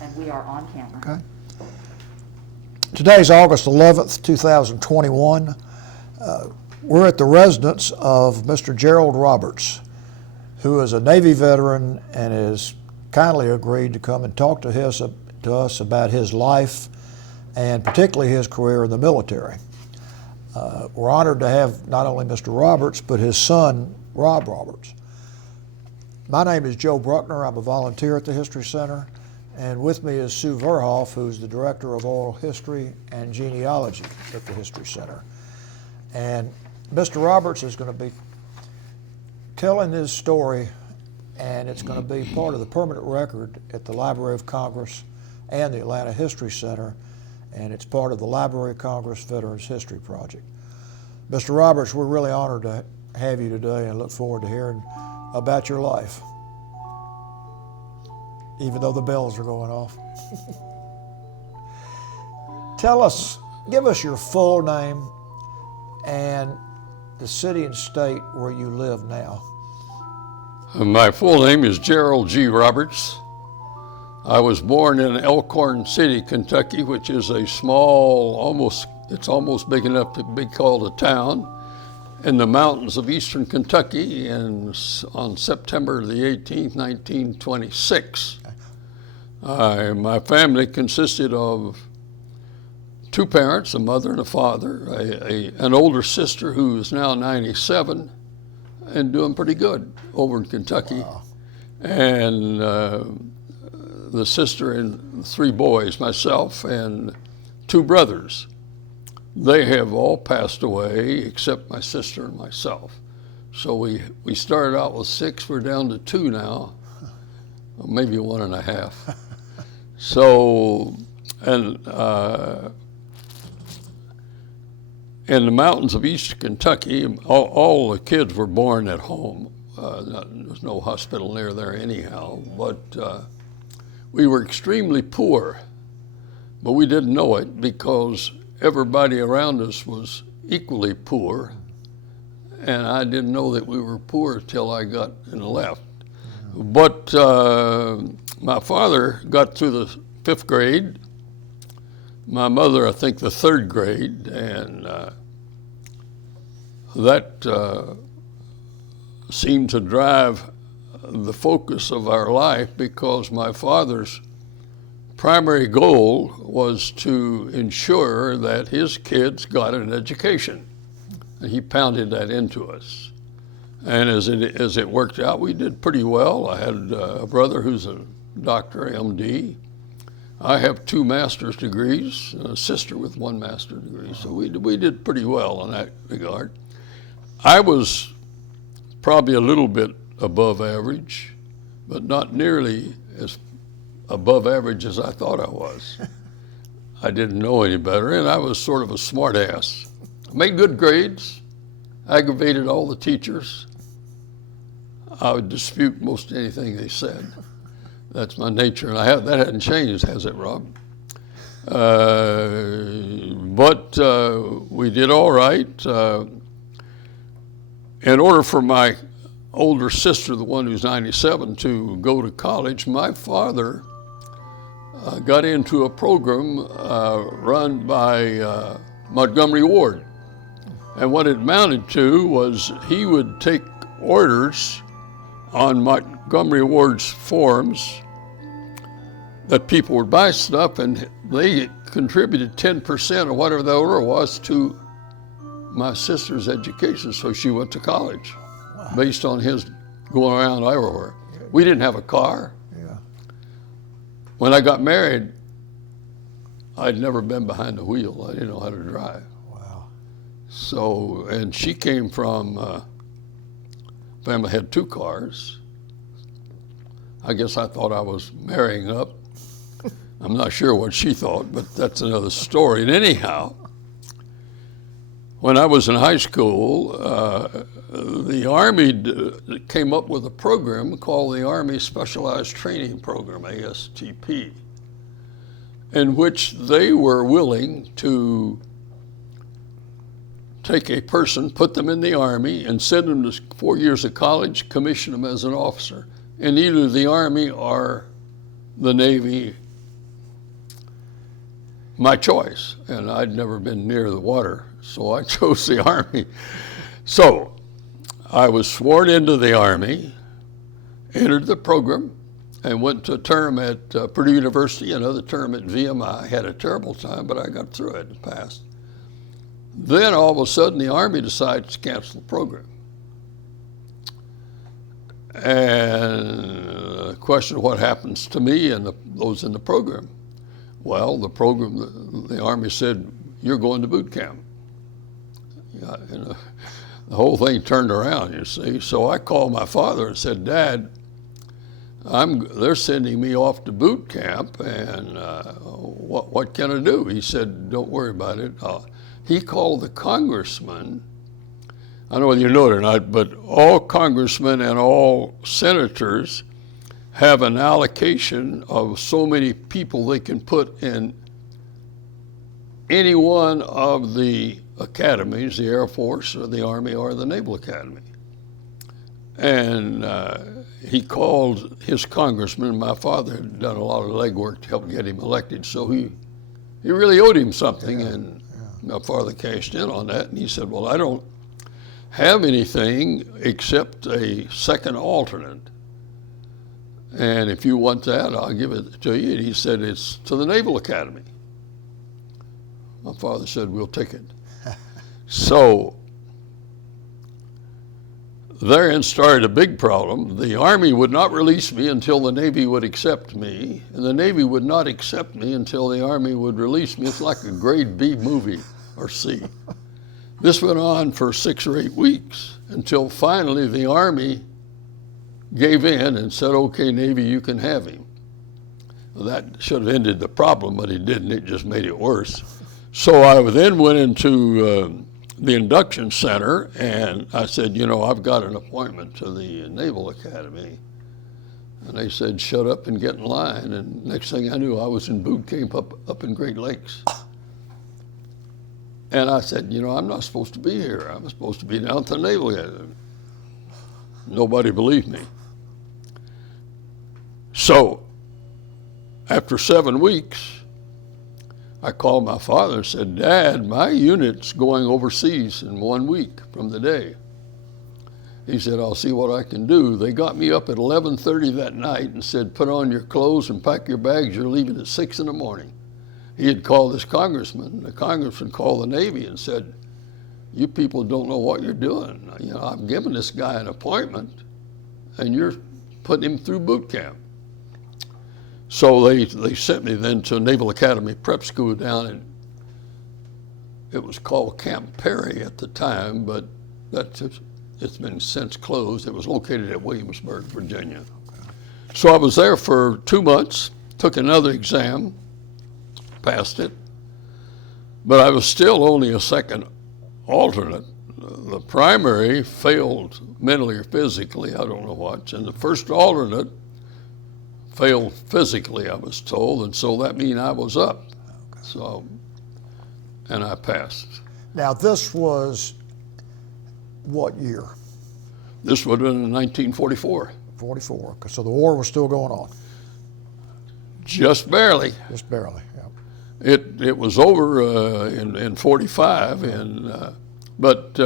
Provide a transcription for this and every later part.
And we are on camera. Okay. Today's August 11th, 2021. We're at the residence of Mr. Gerald Roberts, who is a Navy veteran and has kindly agreed to come and talk to us about his life and particularly his career in the military. We're honored to have not only Mr. Roberts, but his son, Rob Roberts. My name is Joe Bruckner. I'm a volunteer at the History Center, and with me is Sue Verhoff, who's the Director of Oral History and Genealogy at the History Center. And Mr. Roberts is going to be telling his story, and it's going to be part of the permanent record at the Library of Congress and the Atlanta History Center, and it's part of the Library of Congress Veterans History Project. Mr. Roberts, we're really honored to have you today and look forward to hearing about your life, even though the bells are going off. Give us your full name and the city and state where you live now. My full name is Gerald G. Roberts. I was born in Elkhorn City, Kentucky, which is a small, it's almost big enough to be called a town, in the mountains of eastern Kentucky on September the 18th, 1926. My family consisted of two parents, a mother and a father, an older sister who is now 97 and doing pretty good over in Kentucky. Wow. And the sister and three boys, myself, and two brothers. They have all passed away except my sister and myself. So we started out with six, we're down to two now, maybe 1.5. So, and in the mountains of eastern Kentucky, all the kids were born at home. There's no hospital near there anyhow, but we were extremely poor, but we didn't know it because everybody around us was equally poor, and I didn't know that we were poor until I got and left. But my father got through the 5th grade, my mother, I think, the 3rd grade, and that seemed to drive the focus of our life because my father's primary goal was to ensure that his kids got an education. And he pounded that into us. And as it worked out, we did pretty well. I had a brother who's a doctor, MD. I have 2 master's degrees, and a sister with 1 master's degree. So we did pretty well in that regard. I was probably a little bit above average, but not nearly as above average as I thought I was. I didn't know any better, and I was sort of a smart ass. Made good grades, aggravated all the teachers. I would dispute most anything they said. That's my nature, and that hadn't changed, has it, Rob? But we did all right. In order for my older sister, the one who's 97, to go to college, my father got into a program run by Montgomery Ward. And what it amounted to was he would take orders on Montgomery Ward's forms that people would buy stuff, and they contributed 10% of whatever the order was to my sister's education, so she went to college. Wow. Based on his going around everywhere. We didn't have a car. Yeah. When I got married, I'd never been behind the wheel. I didn't know how to drive. Wow. So, and she came from, family had 2 cars. I guess I thought I was marrying up. I'm not sure what she thought, but that's another story. And anyhow, when I was in high school, the Army came up with a program called the Army Specialized Training Program, ASTP, in which they were willing to take a person, put them in the Army, and send them to 4 years of college, commission them as an officer in either the Army or the Navy my choice, and I'd never been near the water, so I chose the Army. So I was sworn into the Army, entered the program, and went to a term at Purdue University, another term at VMI. I had a terrible time, but I got through it and passed. Then all of a sudden the Army decides to cancel the program. And the question, what happens to me and those in the program? Well, the Army said, you're going to boot camp. Yeah, the whole thing turned around, you see. So I called my father and said, Dad, they're sending me off to boot camp, and what can I do? He said, don't worry about it. He called the congressman. I don't know whether you know it or not, but all congressmen and all senators have an allocation of so many people they can put in any one of the academies, the Air Force or the Army or the Naval Academy. And he called his congressman. My father had done a lot of legwork to help get him elected, so he really owed him something, and my father cashed in on that, and he said, well, I don't have anything except a second alternate, and if you want that, I'll give it to you. And he said, it's to the Naval Academy. My father said, we'll take it. So therein started a big problem. The Army would not release me until the Navy would accept me, and the Navy would not accept me until the Army would release me. It's like a grade B movie or C. This went on for 6 or 8 weeks until finally the Army gave in and said, okay, Navy, you can have him. Well, that should have ended the problem, but it didn't. It just made it worse. So I then went into the induction center, and I said, you know, I've got an appointment to the Naval Academy. And they said, shut up and get in line. And next thing I knew, I was in boot camp up in Great Lakes. And I said, you know, I'm not supposed to be here. I'm supposed to be down at the Naval Academy. Nobody believed me. So after 7 weeks, I called my father and said, Dad, my unit's going overseas in 1 week from the day. He said, I'll see what I can do. They got me up at 11:30 that night and said, put on your clothes and pack your bags. You're leaving at 6 in the morning. He had called this congressman. The congressman called the Navy and said, you people don't know what you're doing. You know, I've given this guy an appointment, and you're putting him through boot camp. So they sent me then to Naval Academy prep school down in, it was called Camp Perry at the time, but it's been since closed. It was located at Williamsburg, Virginia. So I was there for 2 months, took another exam, passed it, but I was still only a second alternate. The primary failed mentally or physically, I don't know what, and the first alternate failed physically, I was told, and so that means I was up. Okay. So, and I passed. Now this was what year? This would have been in 1944. 44, so the war was still going on? Just barely. Just barely, yeah. It was over in 45, and but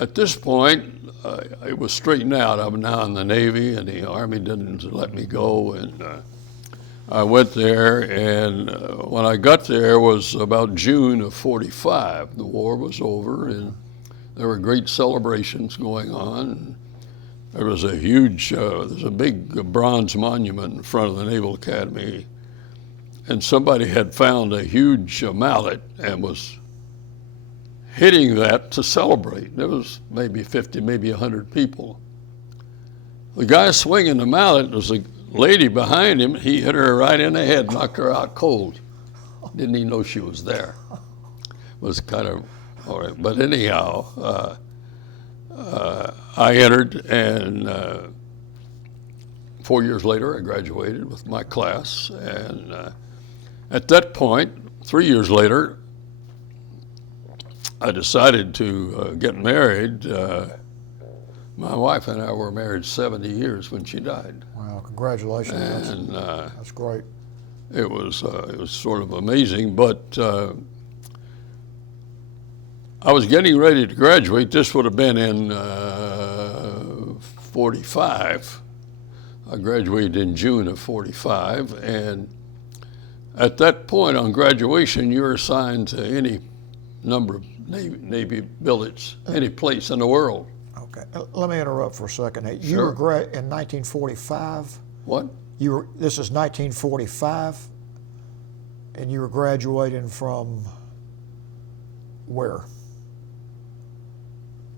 at this point, it was straightened out. I'm now in the Navy, and the Army didn't let me go, and I went there, and when I got there was about June of 45. The war was over, and there were great celebrations going on. There was a huge, there's a big bronze monument in front of the Naval Academy, and somebody had found a huge mallet and was hitting that to celebrate. There was maybe 50, maybe 100 people. The guy swinging the mallet was a lady behind him. He hit her right in the head, knocked her out cold. Didn't even know she was there. Was kind of, all right. But anyhow, I entered, and 4 years later, I graduated with my class. And at that point, 3 years later, I decided to get married. My wife and I were married 70 years when she died. Wow, congratulations. And That's great. it was sort of amazing, but I was getting ready to graduate. This would have been in 45. I graduated in June of 45, and at that point on graduation, you're assigned to any number of Navy billets, any place in the world. Okay, let me interrupt for a second. You Sure. were in 1945. What? This is 1945, and you were graduating from where?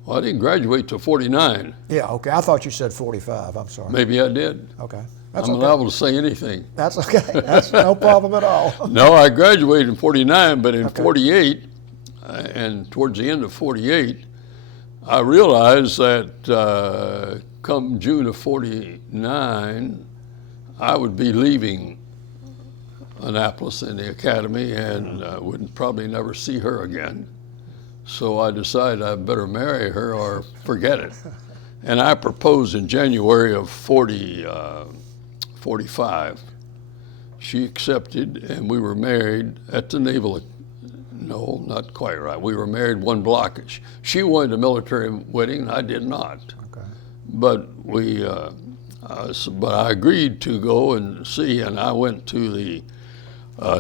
Well, I didn't graduate till 49. Yeah, okay. I thought you said 45. I'm sorry. Maybe I did. Okay. I'm liable to say anything. That's okay. That's no problem at all. No, I graduated in 49, but in 48, and towards the end of 48, I realized that come June of 49, I would be leaving Annapolis in the academy and would probably never see her again. So I decided I better marry her or forget it. And I proposed in January of 45. She accepted, and we were married at the Naval. No, not quite right. We were married one block. She wanted a military wedding, I did not. Okay. But but I agreed to go and see, and I went to the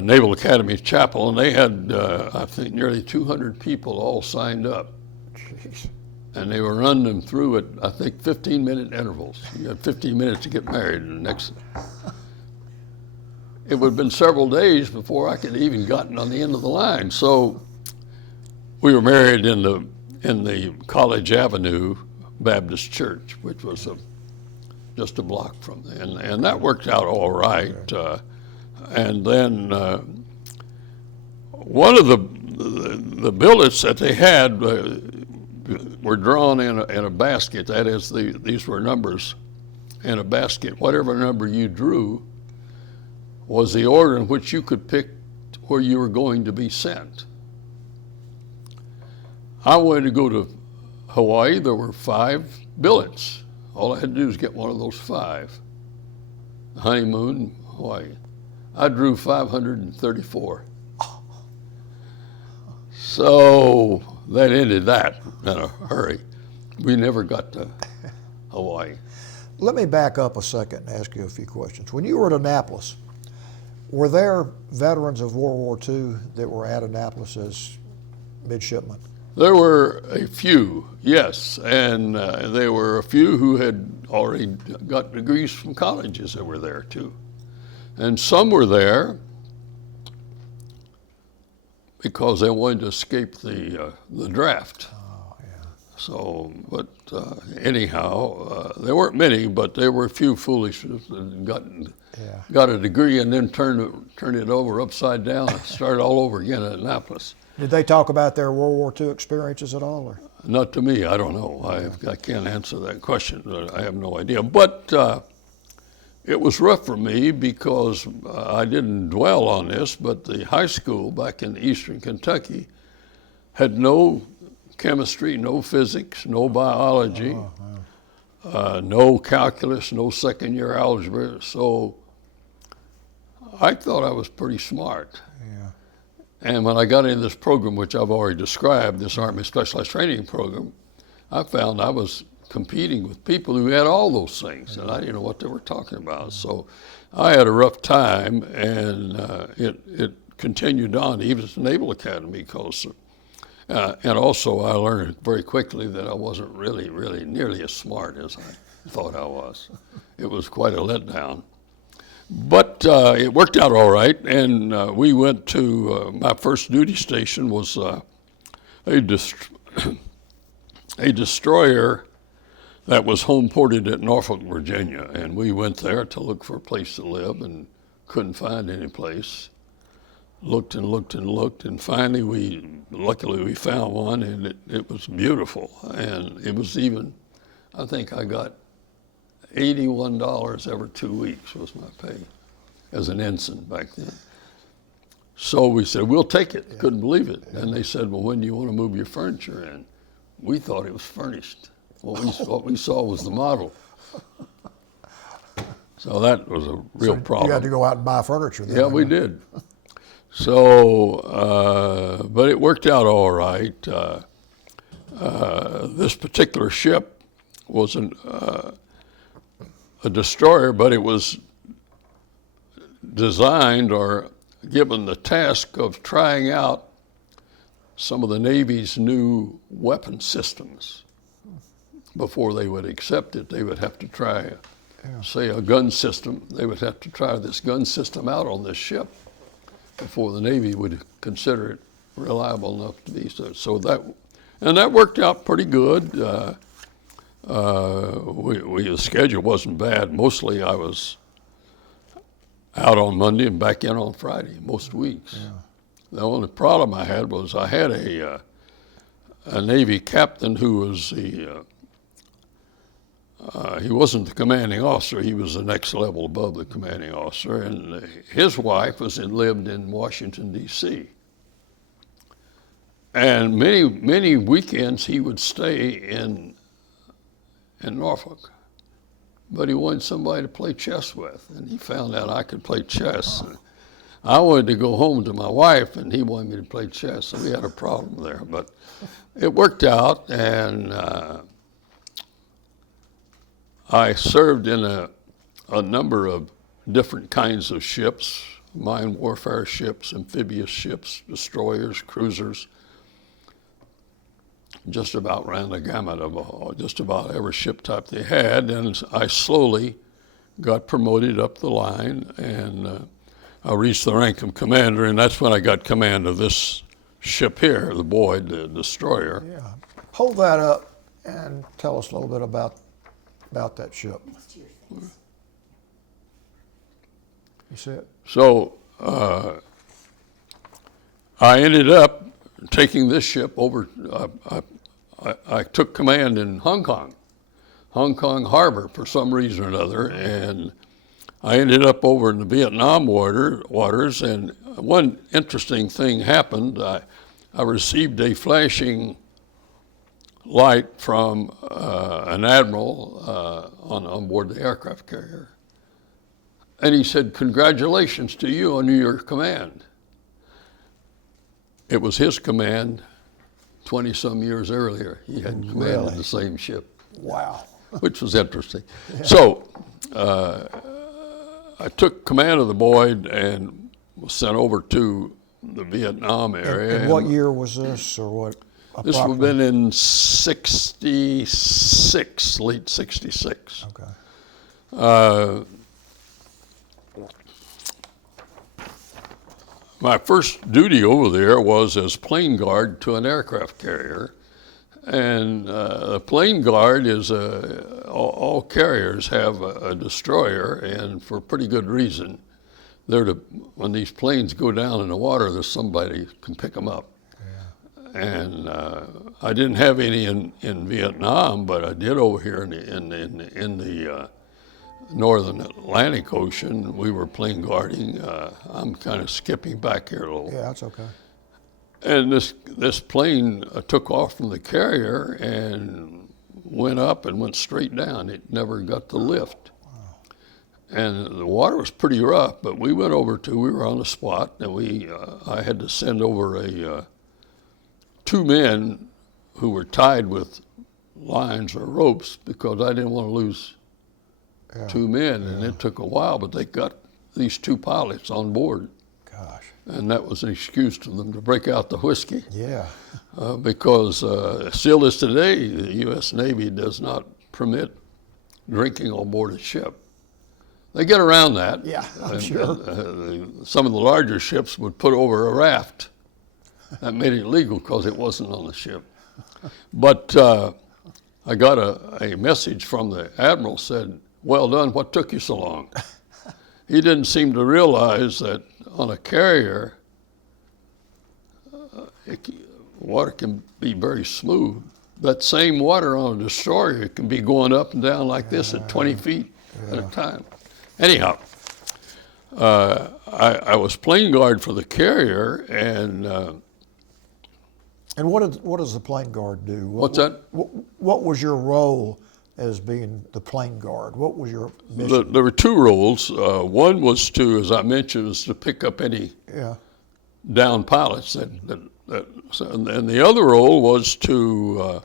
Naval Academy chapel, and they had, I think, nearly 200 people all signed up. Jeez. And they were running them through at, I think, 15-minute intervals. You had 15 minutes to get married, and the next. It would have been several days before I could even gotten on the end of the line. So we were married in the College Avenue Baptist Church, which was just a block from there, and that worked out all right. And then one of the billets that they had were drawn in a basket. That is, these were numbers in a basket. Whatever number you drew was the order in which you could pick where you were going to be sent. I wanted to go to Hawaii. There were 5 billets. All I had to do was get one of those 5. Honeymoon, Hawaii. I drew 534. So that ended that in a hurry. We never got to Hawaii. Let me back up a second and ask you a few questions. When you were at Annapolis, were there veterans of World War II that were at Annapolis as midshipmen? There were a few, yes, and there were a few who had already got degrees from colleges that were there too. And some were there because they wanted to escape the draft. Oh, yeah. So, but anyhow, there weren't many, but there were a few foolish that got a degree and then turned it over upside down and started all over again at Annapolis. Did they talk about their World War II experiences at all? Or? Not to me, I don't know. I can't answer that question. I have no idea. But it was rough for me because I didn't dwell on this, but the high school back in eastern Kentucky had no chemistry, no physics, no biology, no calculus, no second-year algebra. So I thought I was pretty smart. Yeah. And when I got into this program, which I've already described, this Army Specialized Training Program, I found I was competing with people who had all those things, and I didn't know what they were talking about. So I had a rough time, and it continued on even at the Naval Academy, because, and also I learned very quickly that I wasn't really nearly as smart as I thought I was. It was quite a letdown. But it worked out all right, and we went to, my first duty station was a destroyer that was home ported at Norfolk, Virginia, and we went there to look for a place to live and couldn't find any place. Looked and looked and looked, and finally luckily we found one, and it was beautiful. And it was even, I think I got $81 every 2 weeks was my pay as an ensign back then. So we said, we'll take it. Couldn't believe it. And they said, well, when do you want to move your furniture in? We thought it was furnished. What we saw was the model. So that was a real problem. You had to go out and buy furniture then. Yeah, we did. So, but it worked out all right. This particular ship was a destroyer, but it was designed or given the task of trying out some of the Navy's new weapon systems. Before they would accept it, they would have to try, say, a gun system. They would have to try this gun system out on this ship before the Navy would consider it reliable enough to be so. That worked out pretty good. The schedule wasn't bad. Mostly I was out on Monday and back in on Friday most weeks. Yeah. The only problem I had was I had a Navy captain who was he wasn't the commanding officer. He was the next level above the commanding officer, and his wife lived in Washington, D.C. And many weekends he would stay in Norfolk, but he wanted somebody to play chess with, and he found out I could play chess. And I wanted to go home to my wife, and he wanted me to play chess, so we had a problem there. But it worked out, and I served in a number of different kinds of ships, mine warfare ships, amphibious ships, destroyers, cruisers. Just about ran the gamut of just about every ship type they had, and I slowly got promoted up the line, and I reached the rank of commander, and that's when I got command of this ship here, the Boyd, the destroyer. Yeah. Hold that up and tell us a little bit about that ship. You see it? So I ended up taking this ship over. I took command in Hong Kong Harbor for some reason or another, and I ended up over in the Vietnam waters, and one interesting thing happened. I received a flashing light from an admiral on board the aircraft carrier. And he said, "Congratulations to you on your command." It was his command 20-some years earlier. He had commanded the same ship. Wow. Which was interesting. Yeah. So I took command of the Boyd and was sent over to the Vietnam area. And what year was this, or what? This would have been in 66, late 66. Okay. My first duty over there was as plane guard to an aircraft carrier. And a plane guard is all carriers have a destroyer, and for pretty good reason. When these planes go down in the water, there's somebody who can pick them up. Yeah. And I didn't have any in Vietnam, but I did over here in the northern Atlantic Ocean. We were plane guarding. I'm kind of skipping back here a little. Yeah, that's okay. And this plane took off from the carrier and went up and went straight down. It never got to lift. Wow. And the water was pretty rough, but we went over we were on the spot, and I had to send over two men who were tied with lines or ropes because I didn't want to lose two men, and it took a while, but they got these two pilots on board. Gosh. And that was an excuse to them to break out the whiskey. Yeah. Because still is today, the U.S. Navy does not permit drinking on board a ship. They get around that. Yeah, I'm sure. Some of the larger ships would put over a raft. That made it illegal because it wasn't on the ship. But I got a message from the admiral said, "Well done, what took you so long?" He didn't seem to realize that on a carrier, water can be very smooth. That same water on a destroyer can be going up and down like this at 20 feet at a time. Anyhow, I was plane guard for the carrier, and And what does the plane guard do? What's that? What was your role as being the plane guard? What was your mission? There were two roles. One was to, as I mentioned, was to pick up any downed pilots. And the other role was to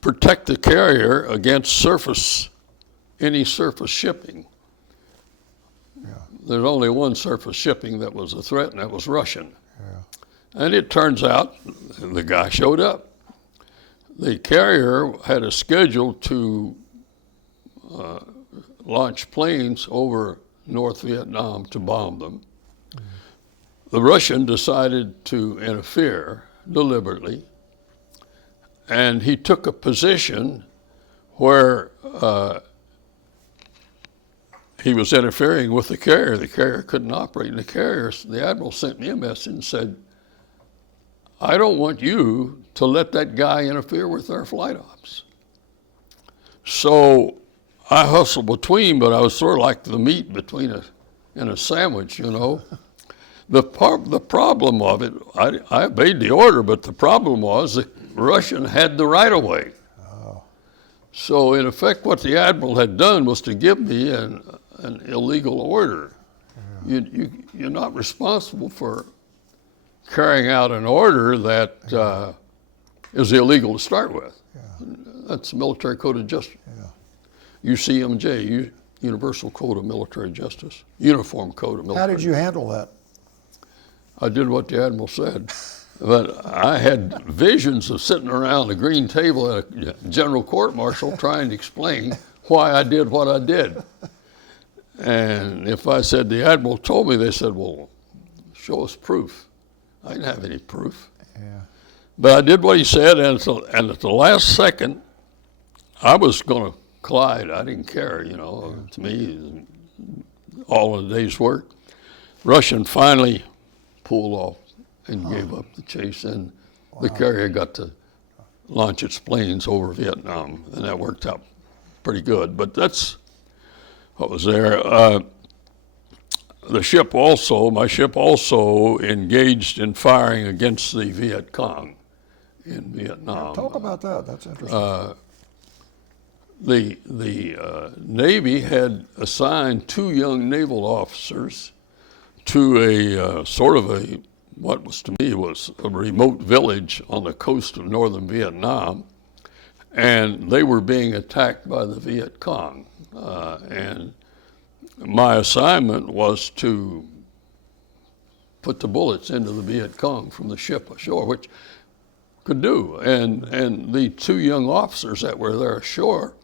protect the carrier against any surface shipping. There's only one surface shipping that was a threat, and that was Russian. And it turns out the guy showed up. The carrier had a schedule to launch planes over North Vietnam to bomb them. The Russian decided to interfere deliberately, and he took a position where he was interfering with the carrier. The carrier couldn't operate. And the admiral sent me a message and said, I don't want you to let that guy interfere with our flight ops. So I hustled between, but I was sort of like the meat in a sandwich, you know. The problem of it, I obeyed the order, but the problem was the Russian had the right of way. So in effect, what the admiral had done was to give me an illegal order. You're not responsible for carrying out an order that is illegal to start with. That's the Military Code of Justice. UCMJ, Universal Code of Military Justice, Uniform Code of Military. How did you handle that? I did what the admiral said. But I had visions of sitting around a green table at a general court-martial trying to explain why I did what I did. And if I said the admiral told me, they said, well, show us proof. I didn't have any proof. But I did what he said, and at the last second, I was going to collide. I didn't care, you know. To me, all of the day's work. Russian finally pulled off and gave up the chase, and the carrier got to launch its planes over Vietnam, and that worked out pretty good. But that's what was there. My ship also engaged in firing against the Viet Cong in Vietnam. Talk about that. That's interesting. The Navy had assigned two young naval officers to a sort of what was to me was a remote village on the coast of northern Vietnam, and they were being attacked by the Viet Cong. And my assignment was to put the bullets into the Viet Cong from the ship ashore, which could do. And the two young officers that were there ashore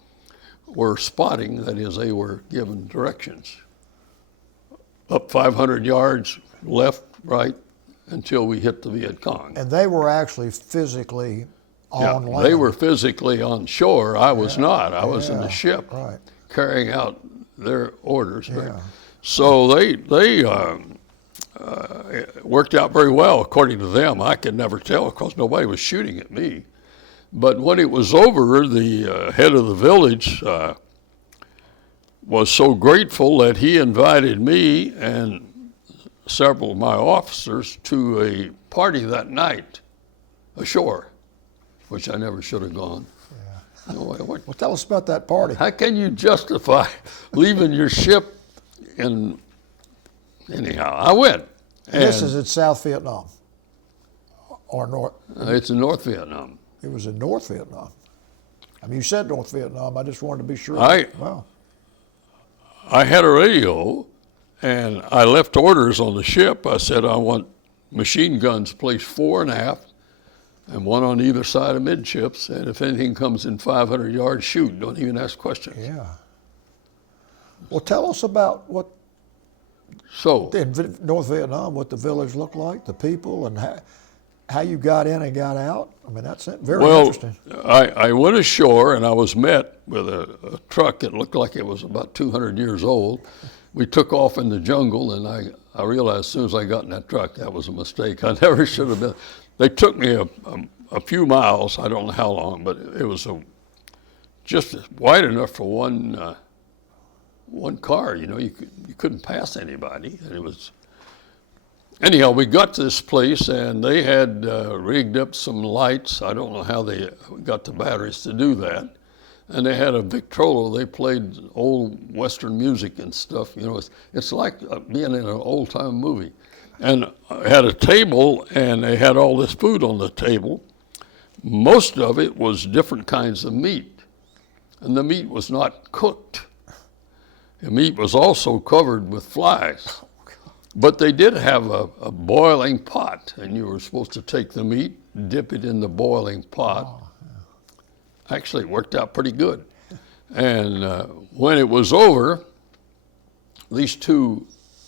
were spotting, that is, they were given directions. Up 500 yards, left, right, until we hit the Viet Cong. And they were actually physically on land. They were physically on shore. I was not. I was in the ship carrying out their orders. So they worked out very well, according to them. I could never tell because nobody was shooting at me. But when it was over, the head of the village was so grateful that he invited me and several of my officers to a party that night ashore, which I never should have gone. Well, tell us about that party. How can you justify leaving your ship? And anyhow, I went. And this is in South Vietnam or North? It's in North Vietnam. It was in North Vietnam. I mean, you said North Vietnam. I just wanted to be sure. Wow. I had a radio, and I left orders on the ship. I said, I want machine guns placed fore and aft, and one on either side of midships, and if anything comes in 500 yards, shoot. Don't even ask questions. Yeah. Well, tell us about what, in North Vietnam, what the village looked like, the people, and how you got in and got out. I mean, that's very interesting. I went ashore, and I was met with a truck that looked like it was about 200 years old. We took off in the jungle, and I realized as soon as I got in that truck, that was a mistake. I never should have been. They took me a few miles, I don't know how long, but it was just wide enough for one car. You know, you couldn't pass anybody, and it was. anyhow, we got to this place, and they had rigged up some lights. I don't know how they got the batteries to do that. And they had a Victrola. They played old Western music and stuff. You know, it's like being in an old-time movie. And I had a table, and they had all this food on the table. Most of it was different kinds of meat, and the meat was not cooked. The meat was also covered with flies. But they did have a boiling pot, and you were supposed to take the meat, dip it in the boiling pot. Oh. Actually, it worked out pretty good. And when it was over, these two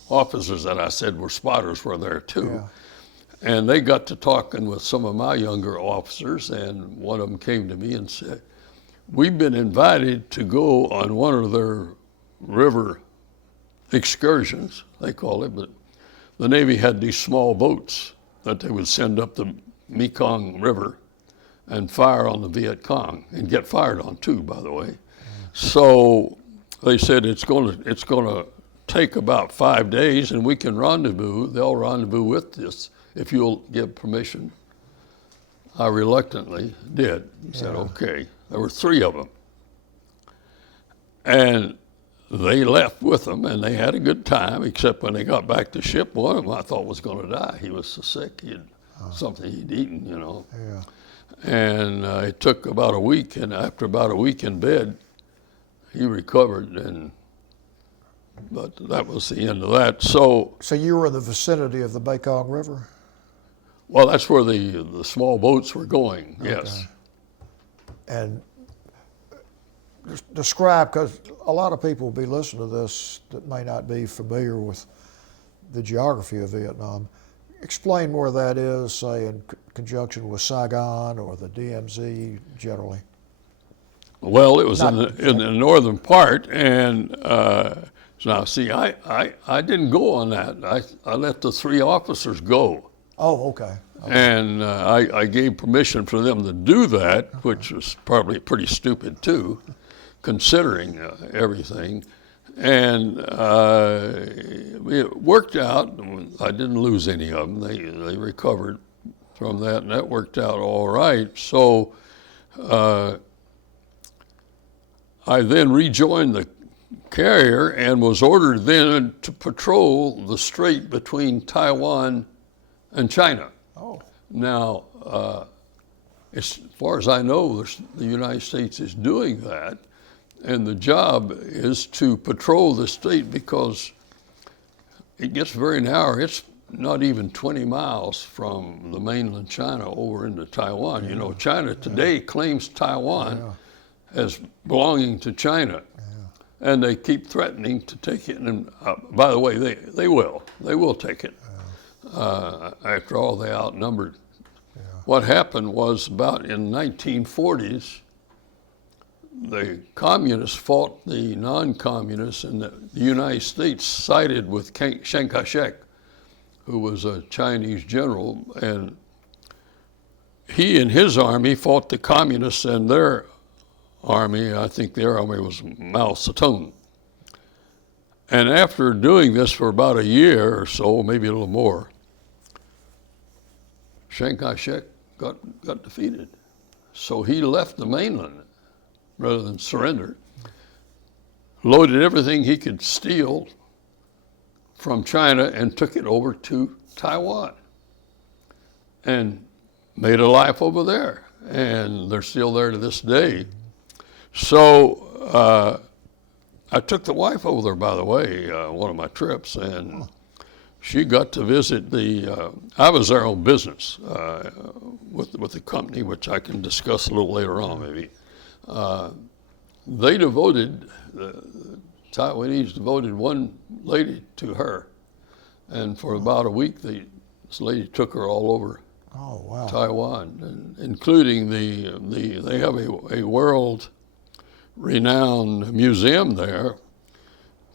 officers that I said were spotters were there too. Yeah. And they got to talking with some of my younger officers, and one of them came to me and said, "We've been invited to go on one of their river excursions," they call it, but the Navy had these small boats that they would send up the Mekong River and fire on the Viet Cong, and get fired on too, by the way. So they said it's gonna take about 5 days, and we can rendezvous. They'll rendezvous with us if you'll give permission. I reluctantly did. Said okay. There were 3 of them, and they left with them, and they had a good time. Except when they got back to ship, one of them I thought was going to die. He was so sick. He had something he'd eaten, you know. Yeah. And it took about a week, and after about a week in bed, he recovered, but that was the end of that. So you were in the vicinity of the Mekong River? Well, that's where the small boats were going, okay. Yes. And describe, because a lot of people will be listening to this that may not be familiar with the geography of Vietnam. Explain where that is, say, in conjunction with Saigon or the DMZ generally. Well, it was in the northern part, and now see, I didn't go on that. I let the 3 officers go. Oh, okay. And I gave permission for them to do that, okay. Which was probably pretty stupid too, considering everything. And it worked out. I didn't lose any of them. They recovered from that, and that worked out all right. So I then rejoined the carrier and was ordered then to patrol the strait between Taiwan and China. Oh. Now, as far as I know, the United States is doing that. And the job is to patrol the strait because it gets very narrow. It's not even 20 miles from the mainland China over into Taiwan. Yeah. You know, China today claims Taiwan as belonging to China. Yeah. And they keep threatening to take it. And by the way, they will. They will take it. Yeah. After all, they outnumbered. Yeah. What happened was about in 1940s, the communists fought the non-communists, and the United States sided with Chiang Kai-shek, who was a Chinese general, and he and his army fought the communists, and their army, I think their army was Mao Zedong. And after doing this for about a year or so, maybe a little more, Chiang Kai-shek got defeated. So he left the mainland rather than surrender, loaded everything he could steal from China and took it over to Taiwan and made a life over there. And they're still there to this day. So I took the wife over there, by the way, one of my trips, and she got to visit I was there on business with the company, which I can discuss a little later on maybe. The Taiwanese devoted one lady to her, and for about a week, this lady took her all over Taiwan, and including they have a world-renowned museum there,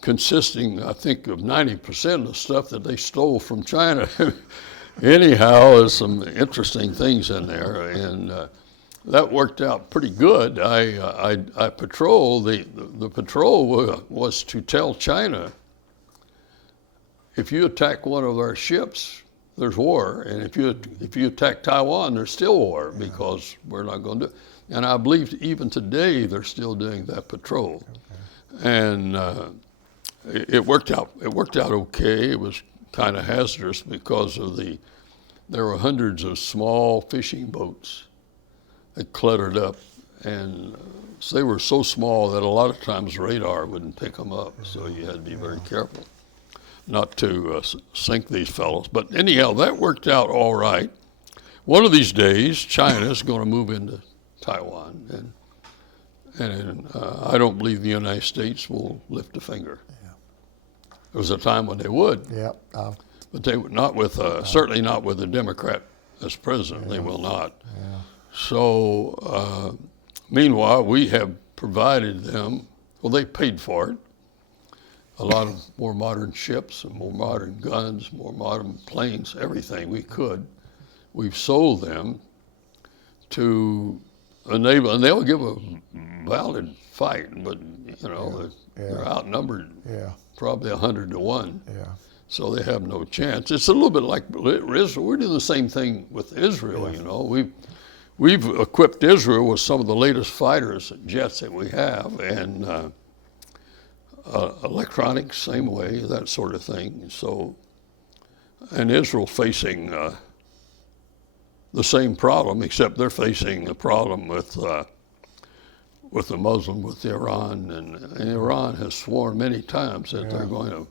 consisting, I think, of 90% of the stuff that they stole from China. Anyhow, there's some interesting things in there, and that worked out pretty good. I patrolled. The patrol was to tell China, if you attack one of our ships, there's war, and if you attack Taiwan, there's still war because we're not going to do it. And I believe even today they're still doing that patrol, and it worked out. It worked out okay. It was kind of hazardous because of there were hundreds of small fishing boats that cluttered up, and so they were so small that a lot of times radar wouldn't pick them up. So you had to be very careful not to sink these fellows. But anyhow, that worked out all right. One of these days, China is going to move into Taiwan, and I don't believe the United States will lift a finger. Yeah. There was a time when they would, but they would not with certainly not with a Democrat as president. They will not. Yeah. So meanwhile, we have provided them. Well, they paid for it. A lot of more modern ships and more modern guns, more modern planes, everything we could. We've sold them to enable, and they'll give a valid fight, but they're outnumbered probably 100 to 1. Yeah. So they have no chance. It's a little bit like Israel. We're doing the same thing with Israel, We've equipped Israel with some of the latest fighters and jets that we have, and electronics, same way, that sort of thing. So, and Israel facing the same problem, except they're facing a problem with the Muslim, with Iran, and Iran has sworn many times that they're going to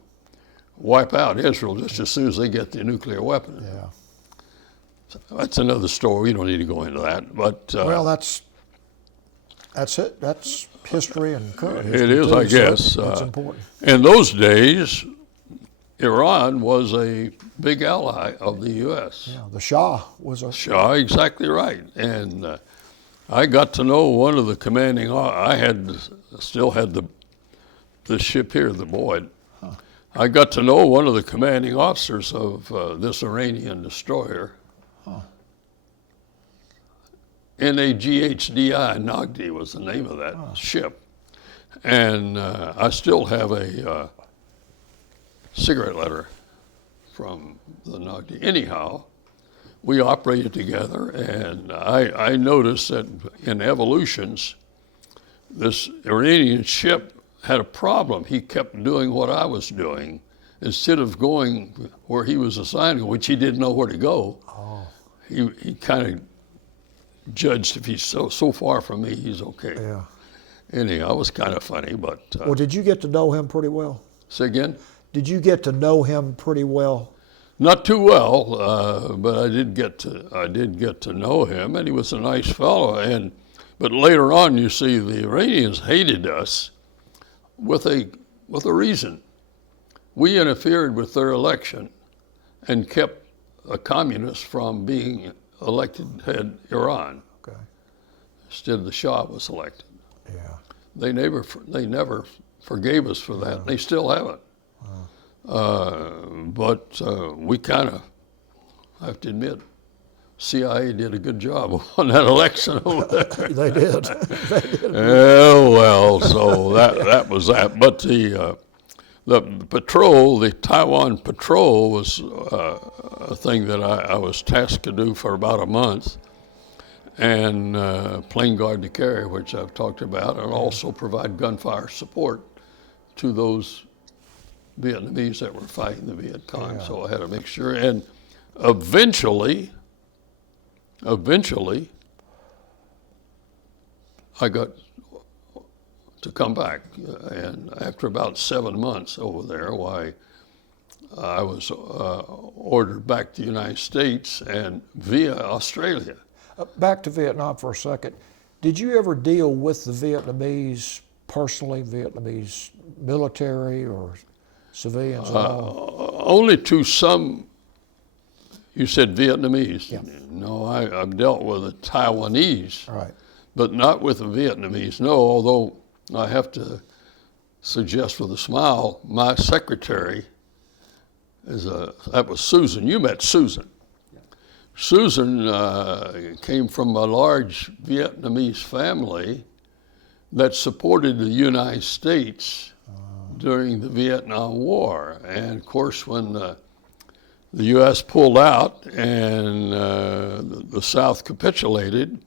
wipe out Israel just as soon as they get the nuclear weapon. Yeah. So that's another story. We don't need to go into that, but well, that's it. That's history and current history. It is, too, I guess. So it's important. In those days, Iran was a big ally of the U.S. Yeah, the Shah was a... Shah, exactly right. And I got to know one of the commanding... still had the ship here, the Boyd. Huh. I got to know one of the commanding officers of this Iranian destroyer. Huh. NAGHDI, Nagdi was the name of that ship. And I still have a cigarette letter from the Nagdi. Anyhow, we operated together, and I noticed that in evolutions, this Iranian ship had a problem. He kept doing what I was doing instead of going where he was assigned, which he didn't know where to go. Oh. He kind of judged if he's so far from me, he's okay. Yeah. Anyhow, it was kind of funny, but... well, did you get to know him pretty well? Say again? Did you get to know him pretty well? Not too well, but I did get to know him, and he was a nice fellow. But later on, you see, the Iranians hated us with a reason. We interfered with their election and kept a communist from being elected head Iran. Okay. Instead, the Shah was elected. Yeah. They never forgave us for that. Yeah. They still haven't. But we kind of, I have to admit, CIA did a good job on that election over there. They did. Well, so that was that. But the patrol, the Taiwan patrol, was a thing that I was tasked to do for about a month, and plane guard to carry, which I've talked about, and also provide gunfire support to those Vietnamese that were fighting the Viet Cong. Yeah. So I had to make sure, and eventually, I got to come back, and after about 7 months over there, I was ordered back to the United States and via Australia. Back to Vietnam for a second. Did you ever deal with the Vietnamese personally, Vietnamese military or civilians at all? Only to some. You said Vietnamese. Yeah. No, I've dealt with the Taiwanese, right, but not with the Vietnamese. No, although I have to suggest with a smile, my secretary that was Susan. You met Susan. Yeah. Susan came from a large Vietnamese family that supported the United States during the Vietnam War. And of course, when the the U.S. pulled out and the South capitulated,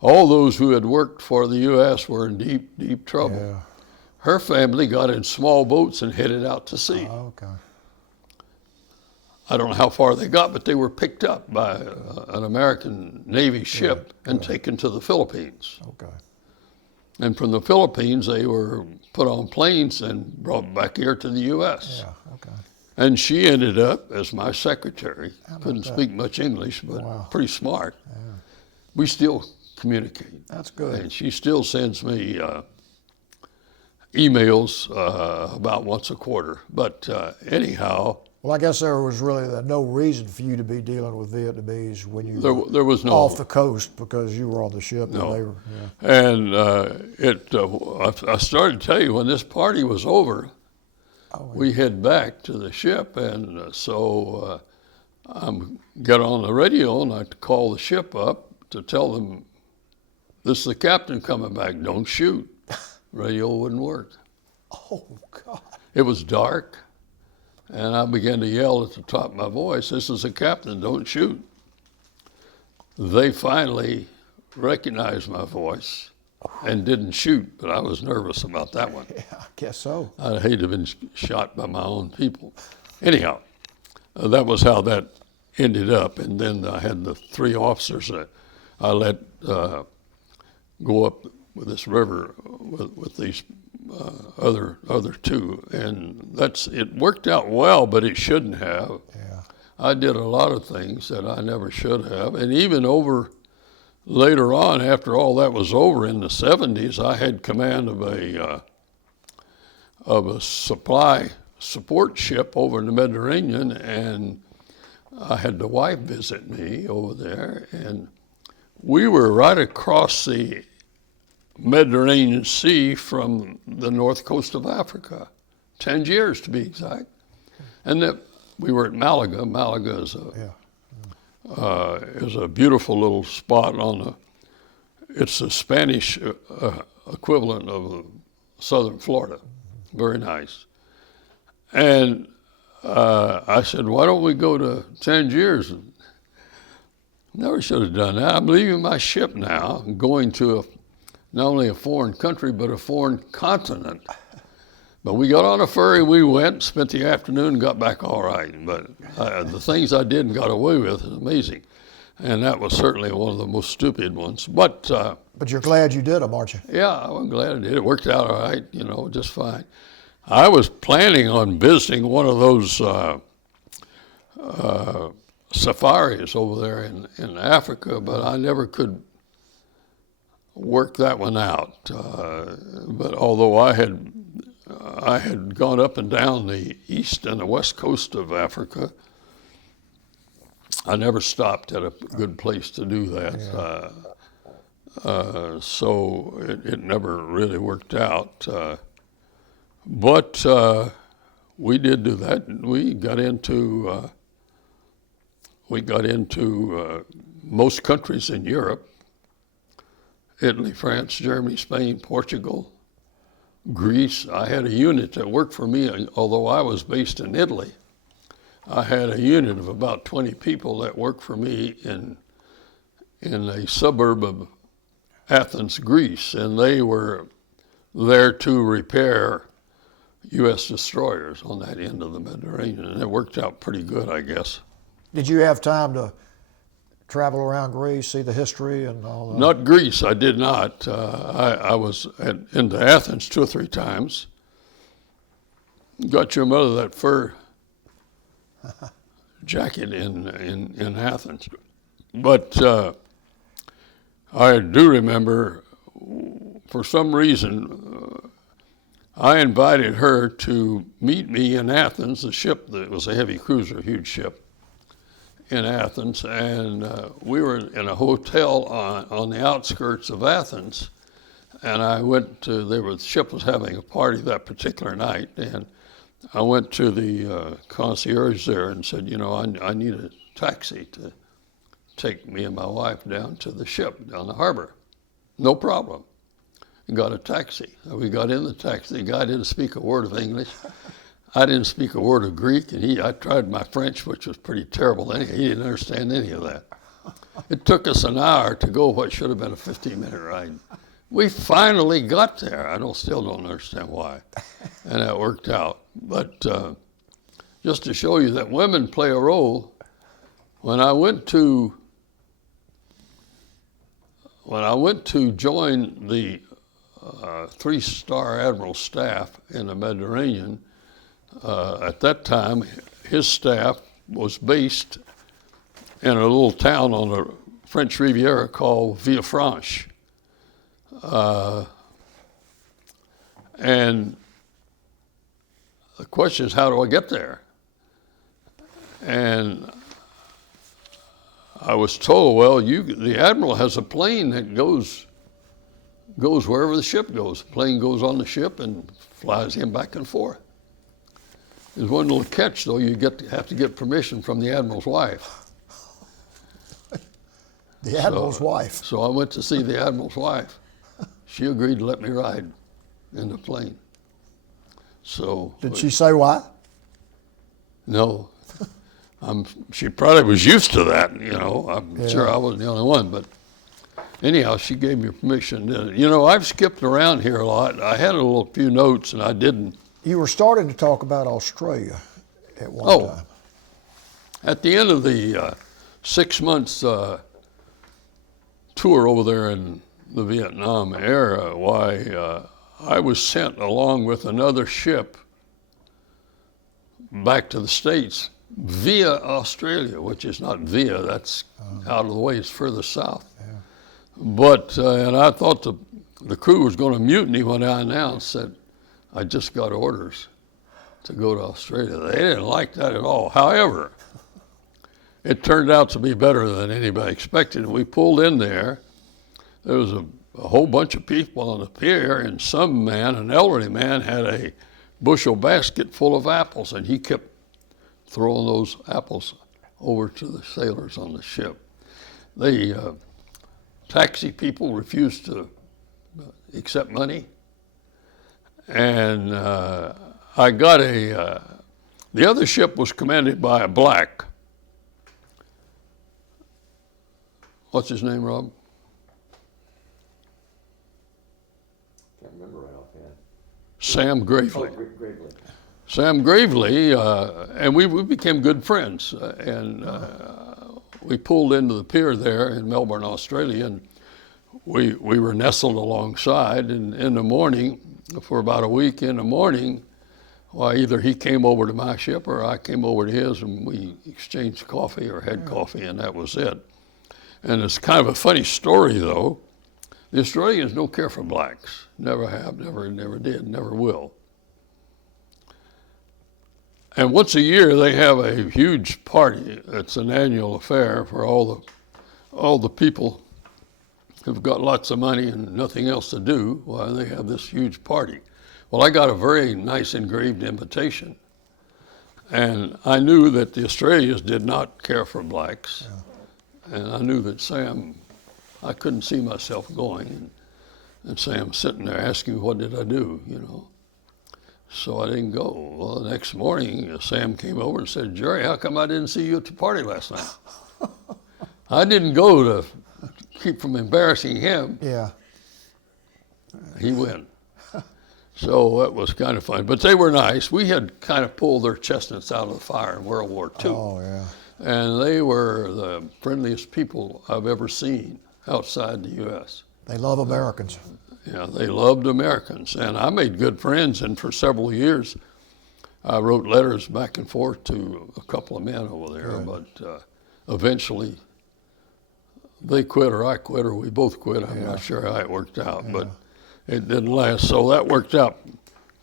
all those who had worked for the U.S. were in deep, deep trouble. Yeah. Her family got in small boats and headed out to sea. Oh, okay. I don't know how far they got, but they were picked up by an American Navy ship and taken to the Philippines. Okay. And from the Philippines, they were put on planes and brought back here to the U.S. Yeah. Okay. And she ended up as my secretary. Couldn't that? speak much English, but Wow. pretty smart. Yeah. We still communicate. That's good. And she still sends me emails about once a quarter. But anyhow, Well, I guess there was really no reason for you to be dealing with Vietnamese when you were there was no off the coast because you were on the ship. No. And they were, yeah. And I started to tell you when this party was over, we head back to the ship, and so I get on the radio and I call the ship up to tell them, this is the captain coming back, don't shoot. Radio wouldn't work. Oh, God. It was dark, and I began to yell at the top of my voice, this is the captain, don't shoot. They finally recognized my voice and didn't shoot, but I was nervous about that one. Yeah, I guess so. I'd hate to have been shot by my own people. Anyhow, that was how that ended up. And then I had the 3 officers that I let go up with this river with these other 2. And it worked out well, but it shouldn't have. Yeah. I did a lot of things that I never should have. And even later on, after all that was over in the 70s, I had command of a supply support ship over in the Mediterranean, and I had the wife visit me over there, and we were right across the Mediterranean Sea from the north coast of Africa, Tangiers to be exact. And we were at Malaga. Malaga is a beautiful little spot it's the Spanish equivalent of southern Florida. Very nice. And I said, why don't we go to Tangiers? Never should have done that. I'm leaving my ship now. I'm going to not only a foreign country, but a foreign continent. But we got on a ferry, we went, spent the afternoon, and got back all right. But the things I did and got away with is amazing. And that was certainly one of the most stupid ones. But you're glad you did them, aren't you? yeah, I'm glad I did. It worked out all right, just fine. I was planning on visiting one of those safaris over there in Africa, but I never could work that one out. But although I had gone up and down the east and the west coast of Africa, I never stopped at a good place to do that. Yeah. So it never really worked out. But we did do that. We got into most countries in Europe: Italy, France, Germany, Spain, Portugal, Greece. I had a unit that worked for me, although I was based in Italy. I had a unit of about 20 people that worked for me in a suburb of Athens, Greece, and they were there to repair U.S. destroyers on that end of the Mediterranean, and it worked out pretty good, I guess. Did you have time to travel around Greece, see the history and all that? Not Greece, I did not. I was into Athens 2 or 3 times. Got your mother that fur jacket in Athens. But I do remember, for some reason, I invited her to meet me in Athens. The ship, that was a heavy cruiser, a huge ship, in Athens, and we were in a hotel on the outskirts of Athens, and I went to, the ship was having a party that particular night, and I went to the concierge there and said, I need a taxi to take me and my wife down to the ship, down the harbor. No problem. Got a taxi. We got in the taxi. The guy didn't speak a word of English. I didn't speak a word of Greek, and I tried my French, which was pretty terrible anyway. He didn't understand any of that. It took us an hour to go what should have been a 15-minute ride. We finally got there. I still don't understand why, and that worked out. But just to show you that women play a role, when I went to join the 3-star admiral staff in the Mediterranean, at that time, his staff was based in a little town on the French Riviera called Villefranche. And the question is, how do I get there? And I was told, well, the admiral has a plane that goes wherever the ship goes. The plane goes on the ship and flies him back and forth. There's one little catch, though. You have to get permission from the admiral's wife. The admiral's wife. So I went to see the admiral's wife. She agreed to let me ride in the plane. So did she say why? No. She probably was used to that, you know. I'm sure I wasn't the only one, but anyhow, she gave me permission. You know, I've skipped around here a lot. I had a few notes, and I didn't. You were starting to talk about Australia at one time. At the end of the 6 months tour over there in the Vietnam era, I was sent along with another ship back to the States via Australia, which is not via, that's out of the way, it's further south. Yeah. But, and I thought the crew was going to mutiny when I announced that I just got orders to go to Australia. They didn't like that at all. However, it turned out to be better than anybody expected. We pulled in there. There was a whole bunch of people on the pier, and some man, an elderly man, had a bushel basket full of apples, and he kept throwing those apples over to the sailors on the ship. The taxi people refused to accept money, and I got the other ship was commanded by a black. What's his name, Rob? Can't remember right offhand. Sam Gravely. Oh, Gravely. Sam Gravely, and we became good friends, and we pulled into the pier there in Melbourne, Australia, and we were nestled alongside, and in the morning, for about a week in the morning, well, either he came over to my ship or I came over to his, and we exchanged coffee or had coffee, and that was it. And it's kind of a funny story, though. The Australians don't care for blacks. Never have, never did, never will. And once a year, they have a huge party. It's an annual affair for all the people who've got lots of money and nothing else to do. Well, they have this huge party. Well, I got a very nice engraved invitation. And I knew that the Australians did not care for blacks. Yeah. And I knew that Sam, I couldn't see myself going. And Sam sitting there asking, what did I do, you know? So I didn't go. Well, the next morning, Sam came over and said, Jerry, how come I didn't see you at the party last night? I didn't go to keep from embarrassing him. Yeah. He went. So that was kind of fun. But they were nice. We had kind of pulled their chestnuts out of the fire in World War II. Oh, yeah. And they were the friendliest people I've ever seen outside the U.S. They love Americans. Yeah, they loved Americans. And I made good friends, and for several years, I wrote letters back and forth to a couple of men over there. Good. But eventually, they quit or I quit or we both quit. I'm not sure how it worked out, but it didn't last. So that worked out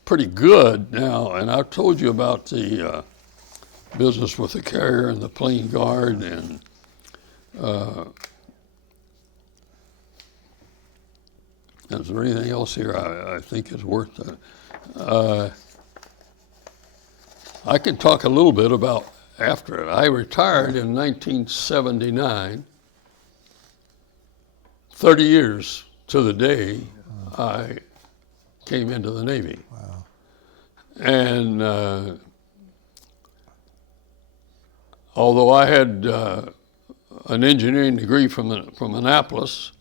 pretty good now. And I told you about the business with the carrier and the plane guard, and is there anything else here I think is worth I can talk a little bit about after it. I retired in 1979. 30 years to the day I came into the Navy. Wow. And although I had an engineering degree from Annapolis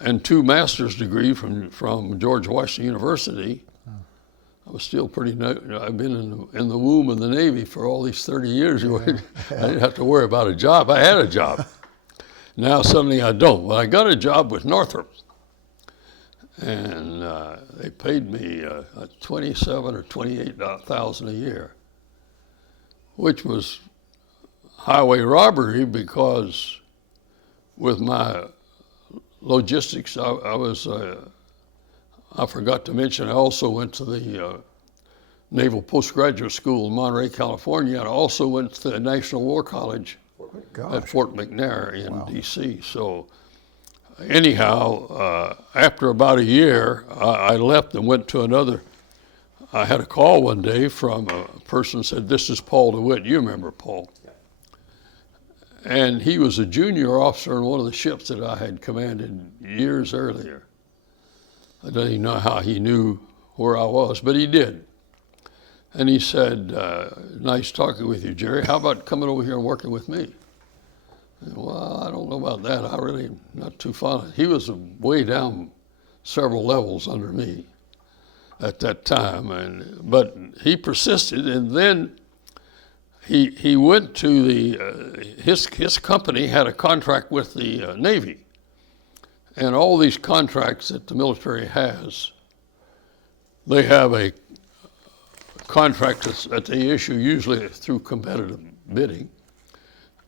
and 2 master's degrees from George Washington University, I was still pretty I've been in the womb of the Navy for all these 30 years. I didn't have to worry about a job. I had a job. Now suddenly I don't. Well, I got a job with Northrop, and they paid me $27,000 or $28,000 a year, which was highway robbery because with my logistics, I forgot to mention I also went to the Naval Postgraduate School in Monterey, California, and I also went to the National War College at Fort McNair in D.C. So anyhow, after about a year, I left and went to another. I had a call one day from a person who said, "This is Paul DeWitt." You remember Paul. Yeah. And he was a junior officer on one of the ships that I had commanded years earlier. I don't even know how he knew where I was, but he did. And he said, "Nice talking with you, Jerry. How about coming over here and working with me?" And, well, I don't know about that. I really am not too fond. He was way down several levels under me at that time, but he persisted. And then he went to his company had a contract with the Navy. And all these contracts that the military has, they have a contract that they issue usually through competitive bidding.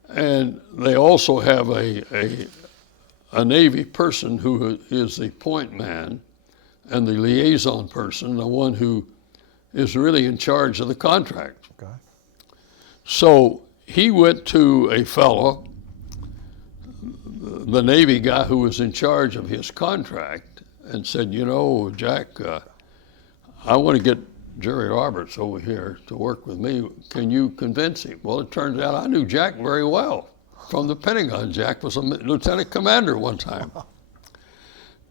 And they also have a Navy person who is the point man and the liaison person, the one who is really in charge of the contract. Okay. So he went to a fellow, the Navy guy who was in charge of his contract, and said, "You know, Jack, I want to get Gerald Roberts over here to work with me. Can you convince him?" Well, it turns out I knew Jack very well from the Pentagon. Jack was a lieutenant commander one time.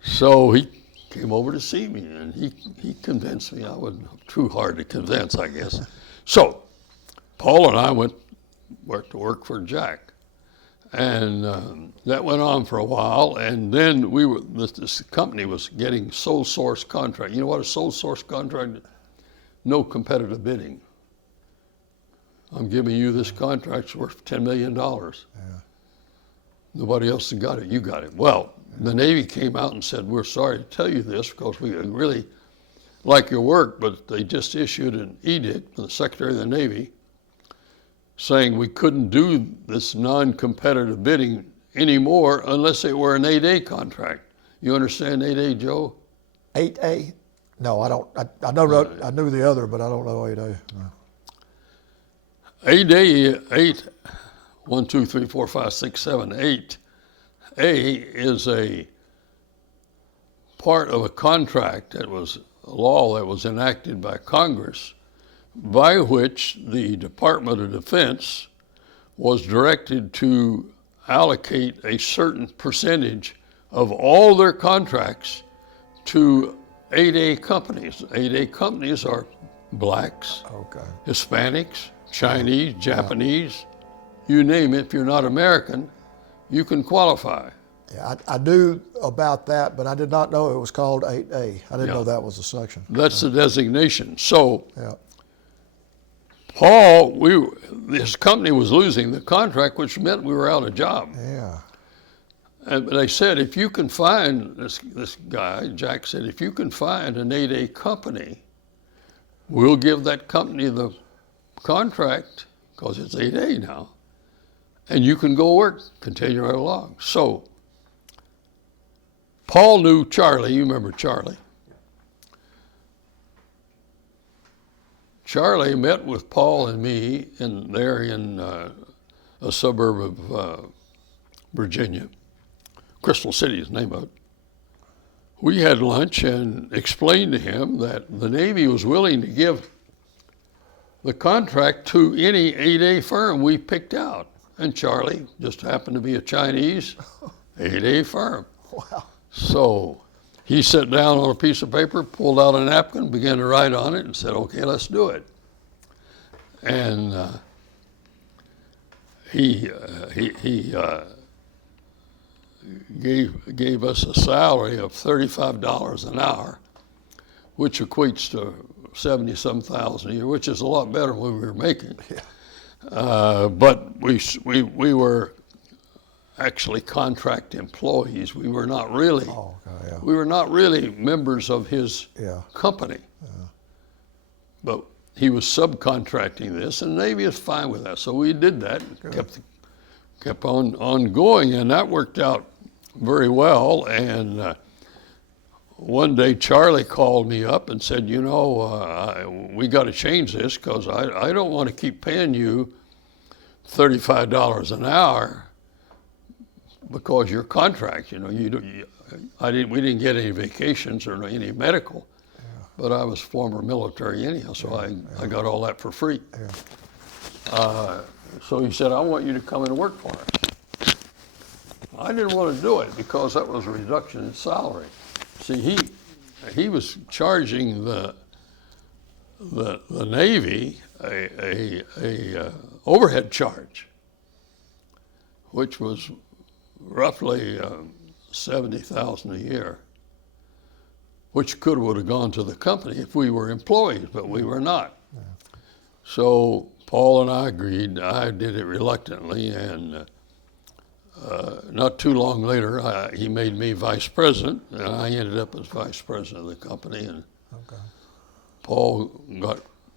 So he came over to see me, and he convinced me. I wasn't too hard to convince, I guess. So Paul and I went to work for Jack. And that went on for a while, and then this company was getting sole source contract. You know what a sole source contract is? No competitive bidding. I'm giving you this contract's worth $10 million. Yeah. Nobody else has got it, you got it. Well, the Navy came out and said, "We're sorry to tell you this because we really like your work, but they just issued an edict from the Secretary of the Navy saying we couldn't do this non-competitive bidding anymore unless it were an 8A contract." You understand 8A, Joe? 8A? No, I don't. I know. I knew the other, but I don't know 8A. No. 8A, 1, 2, 3, 4, 5, 6, 7, 8A is a part of a contract that was a law that was enacted by Congress, by which the Department of Defense was directed to allocate a certain percentage of all their contracts to 8A companies. 8A companies are blacks, Hispanics, Chinese, Japanese, you name it. If you're not American, you can qualify. Yeah, I knew about that, but I did not know it was called 8A. I didn't know that was a section. That's the designation. So Paul, his company was losing the contract, which meant we were out of job. Yeah. And they said, if you can find, this guy, Jack said, if you can find an 8A company, we'll give that company the contract, because it's 8A now, and you can go work, continue right along. So Paul knew Charlie. You remember Charlie. Charlie met with Paul and me there in a suburb of Virginia. Crystal City is the name of it. We had lunch and explained to him that the Navy was willing to give the contract to any 8A firm we picked out. And Charlie just happened to be a Chinese 8A firm. Wow. So he sat down on a piece of paper, pulled out a napkin, began to write on it, and said, "Okay, let's do it." And he gave us a salary of $35 an hour, which equates to 70-some thousand a year, which is a lot better than we were making. Yeah. But we were actually contract employees. We were not really. Oh, okay, yeah. We were not really members of his company. Yeah. But he was subcontracting this, and the Navy is fine with that. So we did that, kept on going, and that worked out very well. And one day Charlie called me up and said, "You know, we got to change this because I don't want to keep paying you $35 an hour because your contract, you know, we didn't get any vacations or any medical, but I was former military anyhow, so I got all that for free." So he said, "I want you to come and work for us." I didn't want to do it because that was a reduction in salary. See, he was charging the Navy a overhead charge, which was roughly $70,000 a year, which would have gone to the company if we were employees, but we were not. Yeah. So Paul and I agreed. I did it reluctantly, and not too long later, he made me vice president, and I ended up as vice president of the company, and Paul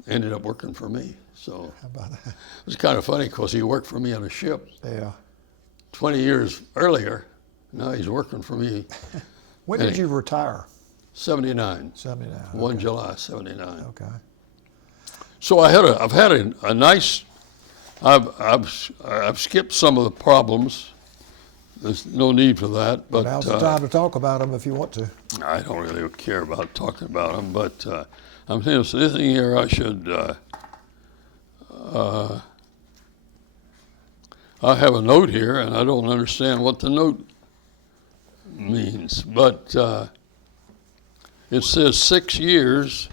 ended up working for me. So how about that? It was kind of funny because he worked for me on a ship. Yeah. 20 years earlier, now he's working for me. When did you retire? 79. 79. 1 July 79. Okay. So I've had a nice. I've skipped some of the problems. There's no need for that. But now's the time to talk about them if you want to. I don't really care about talking about them, but I'm thinking here I should. I have a note here, and I don't understand what the note means, but it says 6 years.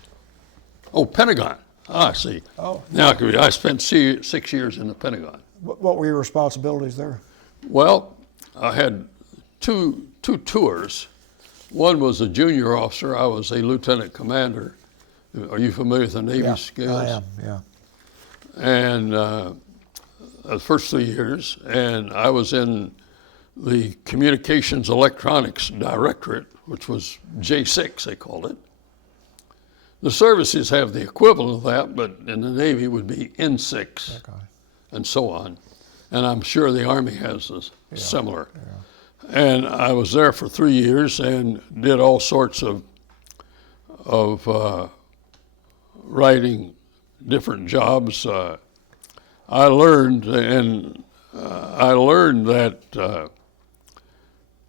Oh, Pentagon. I see. Oh. Now I spent 6 years in the Pentagon. What were your responsibilities there? Well, I had two tours. One was a junior officer. I was a lieutenant commander. Are you familiar with the Navy scales? I am, yeah. And the first 3 years, and I was in the Communications Electronics Directorate, which was J6, they called it. The services have the equivalent of that, but in the Navy it would be N6, and so on. And I'm sure the Army has this similar. Yeah. And I was there for 3 years and did all sorts of writing different jobs. I learned that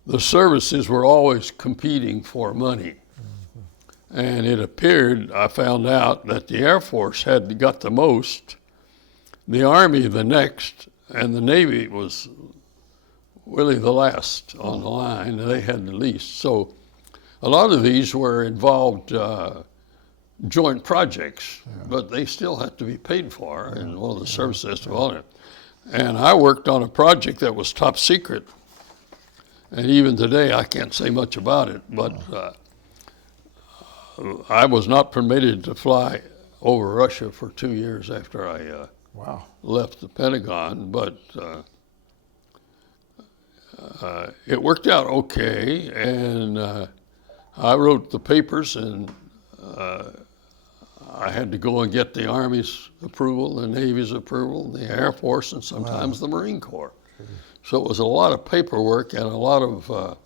the services were always competing for money. And it appeared, I found out, that the Air Force had got the most, the Army the next, and the Navy was really the last on the line. They had the least. So a lot of these were involved joint projects, but they still had to be paid for, and one of the services has to own it. And I worked on a project that was top secret, and even today I can't say much about it, but I was not permitted to fly over Russia for 2 years after I left the Pentagon, but it worked out okay, and I wrote the papers, and I had to go and get the Army's approval, the Navy's approval, the Air Force, and sometimes the Marine Corps. So it was a lot of paperwork and a lot of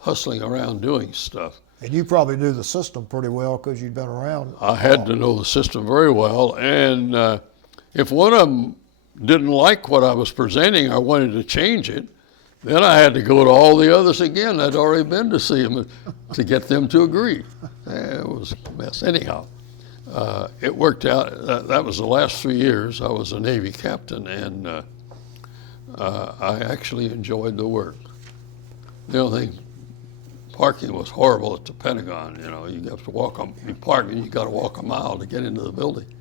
hustling around doing stuff. And you probably knew the system pretty well because you'd been around. I had to know the system very well, and if one of them didn't like what I was presenting or wanted to change it, then I had to go to all the others again. I'd already been to see them to get them to agree. It was a mess. Anyhow, it worked out. That was the last 3 years. I was a Navy captain, and I actually enjoyed the work. The only thing parking was horrible at the Pentagon. You know, you have to walk, you park and you got to walk a mile to get into the building.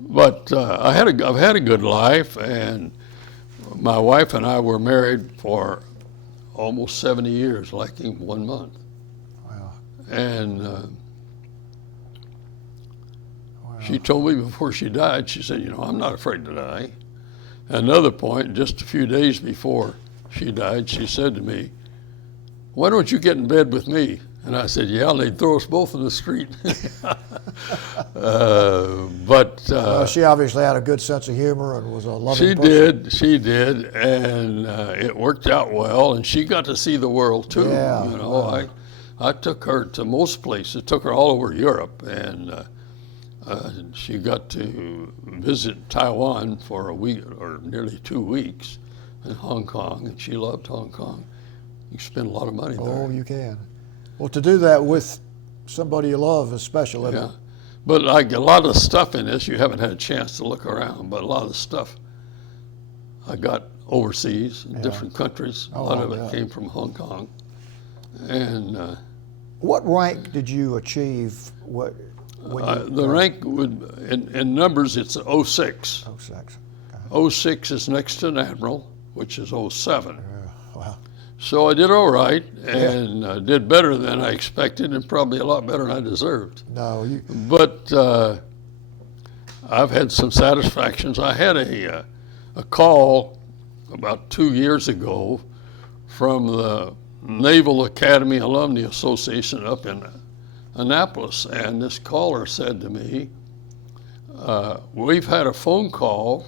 But I've had a good life, and my wife and I were married for almost 70 years, like in 1 month. Wow. And Wow. she told me before she died, she said, you know, I'm not afraid to die. Another point, just a few days before she died, she said to me, why don't you get in bed with me? And I said, yeah, they'd throw us both in the street. She obviously had a good sense of humor and was a loving she person. she did, and it worked out well, and she got to see the world too. Yeah, You know, wow. I took her to most places, took her all over Europe, and she got to visit Taiwan for a week, or nearly 2 weeks, in Hong Kong, and she loved Hong Kong. You spend a lot of money there. Oh, you can. Well, to do that with somebody you love is special, isn't Yeah, it? but like a lot of stuff in this, you haven't had a chance to look around, but a lot of stuff I got overseas in different countries. Oh, A lot of yeah. it came from Hong Kong. And What rank did you achieve? When the rank would, in numbers, it's 06. 06. 06 is next to an admiral, which is 07. Wow. So I did all right, and did better than I expected, and probably a lot better than I deserved. No, you. But I've had some satisfactions. I had a call about 2 years ago from the Naval Academy Alumni Association up in Annapolis, and this caller said to me, we've had a phone call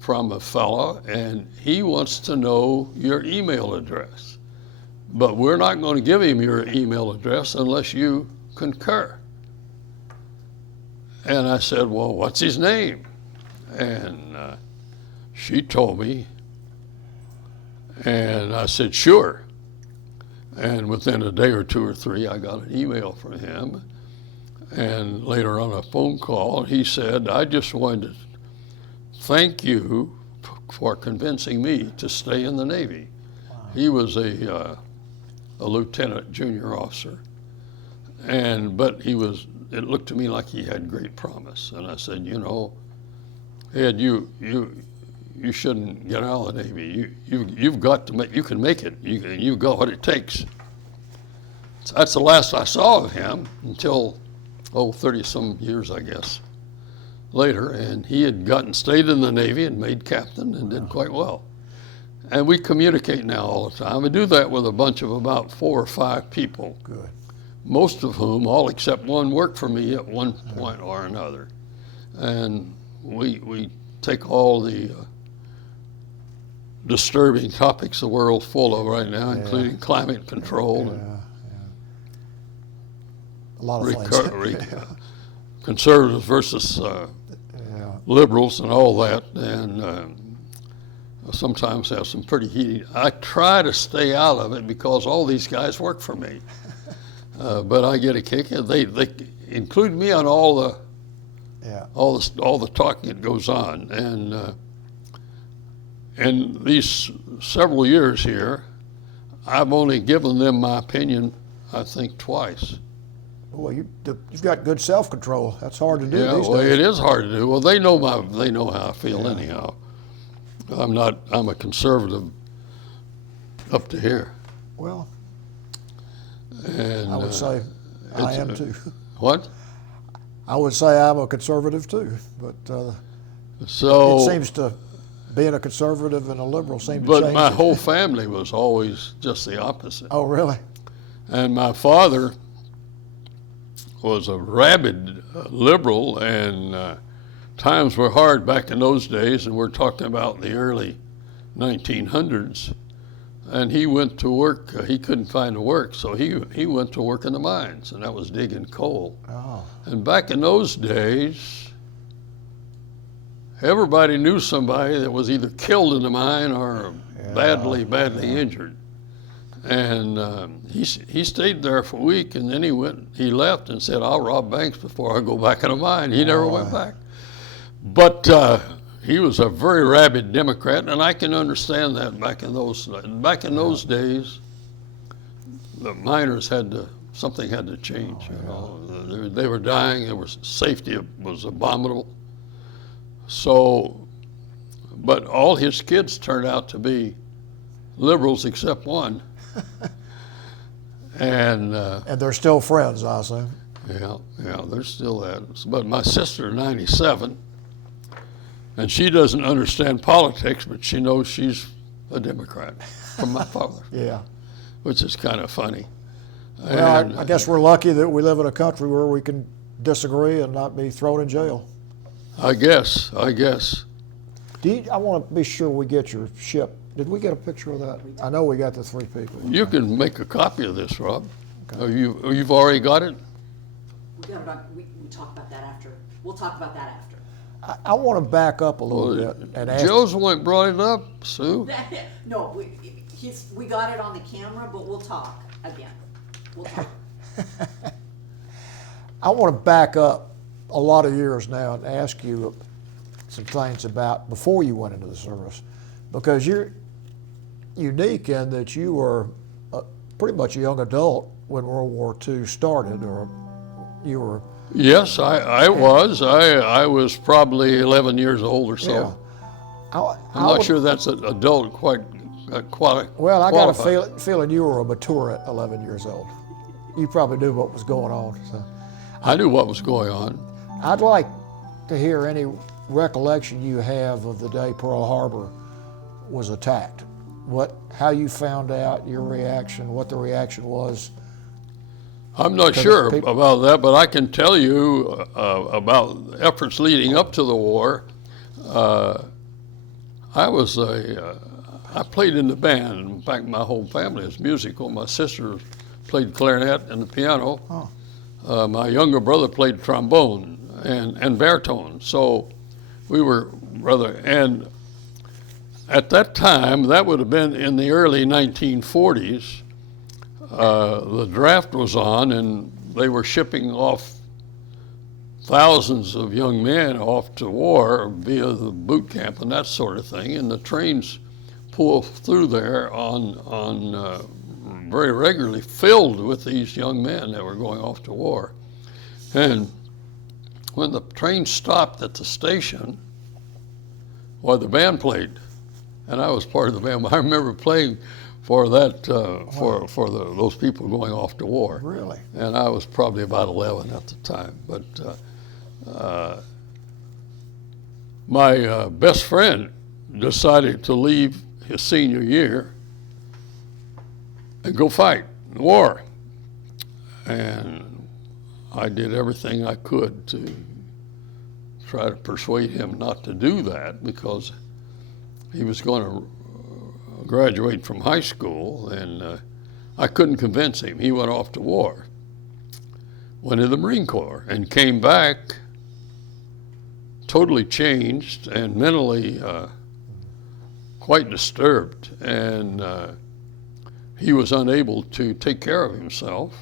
from a fella, and he wants to know your email address. But we're not going to give him your email address unless you concur. And I said, well, what's his name? And she told me, and I said, sure. And within a day or 2 or 3, I got an email from him. And later on a phone call, he said, I just wanted to thank you for convincing me to stay in the Navy. Wow. He was a lieutenant, junior officer, but it looked to me like he had great promise. And I said, you know, Ed, you shouldn't get out of the Navy. You've got to make, you can make it. You've got what it takes. So that's the last I saw of him until, 30-some years, I guess, later. And he had stayed in the Navy and made captain and did quite well. And we communicate now all the time. We do that with a bunch of about 4 or 5 people. Good. Most of whom, all except one, worked for me at one point or another. And we take all the disturbing topics the world's full of right now, including climate control and a lot of things. Conservatives versus liberals and all that, and sometimes have some pretty heated. I try to stay out of it because all these guys work for me, but I get a kick. They include me on all the talking that goes on, and these several years here, I've only given them my opinion, I think, twice. Well, you've got good self-control. That's hard to do Yeah, these well, days. it is hard to do. Well, they know how I feel anyhow. I'm a conservative up to here. Well, And I would say I am too. What? I would say I'm a conservative too, but So. it seems to, being a conservative and a liberal seem to But change. my whole family was always just the opposite. Oh, really? And my father was a rabid liberal, and times were hard back in those days, and we're talking about the early 1900s. And he went to work, he couldn't find work, so he went to work in the mines, and that was digging coal. Oh. And back in those days, everybody knew somebody that was either killed in the mine or badly injured. And he stayed there for a week, and then he left and said, I'll rob banks before I go back in the mine. He never went back. But he was a very rabid Democrat, and I can understand that back in those days. the miners something had to change. You know, they were dying. Safety was abominable. So, but all his kids turned out to be liberals except one. And they're still friends, I assume. Yeah, they're still that. But my sister, 97, and she doesn't understand politics, but she knows she's a Democrat from my father. Yeah. Which is kind of funny. Well, I guess we're lucky that we live in a country where we can disagree and not be thrown in jail. I guess. I want to be sure we get your ship. Did we get a picture of that? I know we got the 3 people. You can make a copy of this, Rob. Okay. You've already got it? We talk about that after. We'll talk about that after. I want to back up a little bit and ask. Joe's the one that brought it up, Sue. No, we got it on the camera, but we'll talk again. We'll talk. I want to back up a lot of years now and ask you some things about before you went into the service, because you're unique in that you were pretty much a young adult when World War II started, or you were. Yes, I was. I was probably 11 years old or so. Yeah. I'm not sure that's an adult quite. Well, I got a feeling you were a mature at 11 years old. You probably knew what was going on. So. I knew what was going on. I'd like to hear any recollection you have of the day Pearl Harbor was attacked. How you found out, your reaction, what the reaction was. I'm not sure about that, but I can tell you about efforts leading up to the war. I played in the band. In fact, my whole family is musical. My sister played clarinet and the piano. Oh. My younger brother played trombone and baritone. So we were and at that time, that would have been in the early 1940s, the draft was on and they were shipping off thousands of young men off to war via the boot camp and that sort of thing. And the trains pull through there on very regularly filled with these young men that were going off to war. And when the train stopped at the station, the band played, and I was part of the band. I remember playing for that for those people going off to war. Really? And I was probably about 11 at the time. But my best friend decided to leave his senior year and go fight the war. And I did everything I could to try to persuade him not to do that, because he was going to graduate from high school, and I couldn't convince him. He went off to war, went in the Marine Corps, and came back totally changed and mentally quite disturbed, and he was unable to take care of himself.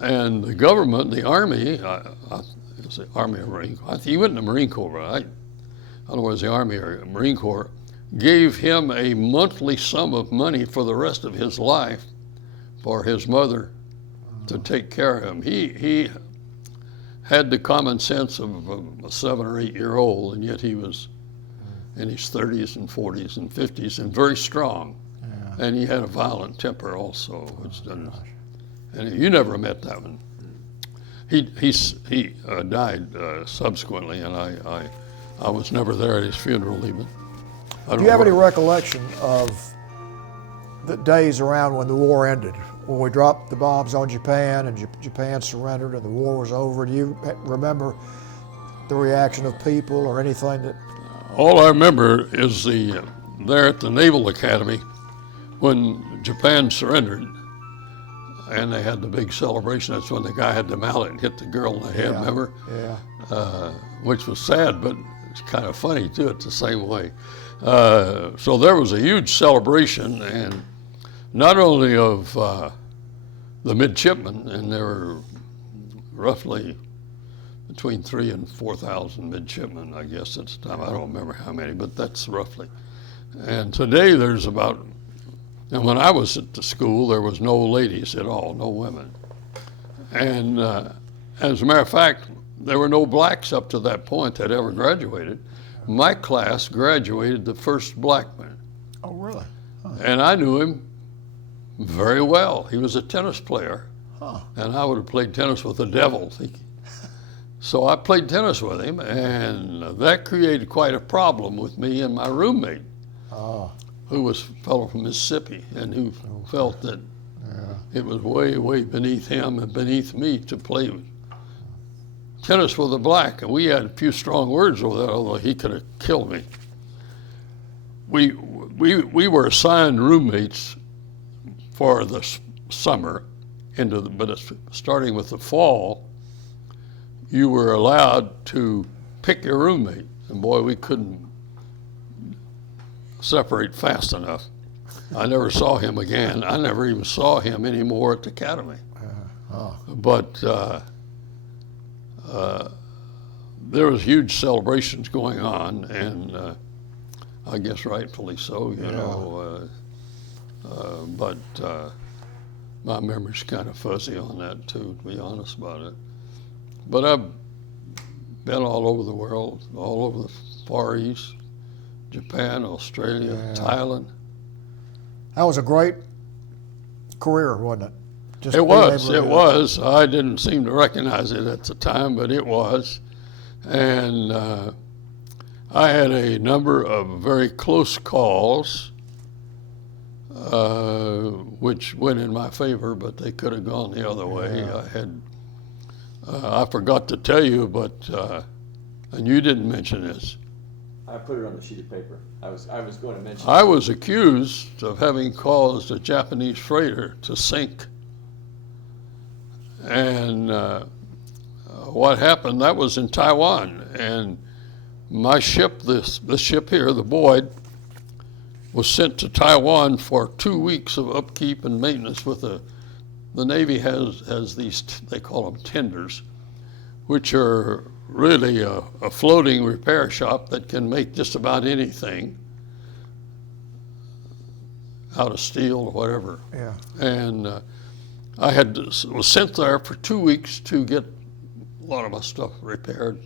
And the government, the Army, the Army or Marine Corps, he went in the Marine Corps, right? I don't know whether it was the Army or Marine Corps, gave him a monthly sum of money for the rest of his life for his mother to take care of him. He had the common sense of a 7 or 8 year old, and yet he was in his 30s and 40s and 50s and very strong. Yeah. And he had a violent temper also, which doesn't. And you never met that one. He died subsequently, and I was never there at his funeral even. Do you have any recollection of the days around when the war ended, when we dropped the bombs on Japan and Japan surrendered and the war was over? Do you remember the reaction of people or anything that? All I remember is there at the Naval Academy when Japan surrendered, and they had the big celebration. That's when the guy had the mallet and hit the girl in the head, remember? Yeah. Which was sad, but it's kind of funny too, it's the same way. So there was a huge celebration, and not only of the midshipmen, and there were roughly between 3,000 and 4,000 midshipmen, I guess at the time. I don't remember how many, but that's roughly. And today there's about And when I was at the school, there was no ladies at all, no women. And as a matter of fact, there were no blacks up to that point that ever graduated. My class graduated the first black man. Oh, really? And I knew him very well. He was a tennis player. Huh. And I would have played tennis with the devil. So I played tennis with him, and that created quite a problem with me and my roommate, who was a fellow from Mississippi, and who felt that it was way, way beneath him and beneath me to play tennis with a black. And we had a few strong words over that, although he could have killed me. We were assigned roommates for the summer, but starting with the fall, you were allowed to pick your roommate. And boy, we couldn't separate fast enough. I never saw him again. I never even saw him anymore at the academy. But there was huge celebrations going on, and I guess rightfully so, you know. But my memory's kind of fuzzy on that too, to be honest about it. But I've been all over the world, all over the Far East, Japan, Australia, Thailand. That was a great career, wasn't it? Just It being was. able to- It was. I didn't seem to recognize it at the time, but it was. And I had a number of very close calls, which went in my favor, but they could have gone the other way. I forgot to tell you, but and you didn't mention this. I put it on the sheet of paper. I was going to mention. I was accused of having caused a Japanese freighter to sink. And what happened, that was in Taiwan. And my ship, this ship here, the Boyd, was sent to Taiwan for 2 weeks of upkeep and maintenance with the Navy has these, they call them tenders, which are really a floating repair shop that can make just about anything out of steel or whatever. Yeah. And I was sent there for 2 weeks to get a lot of my stuff repaired,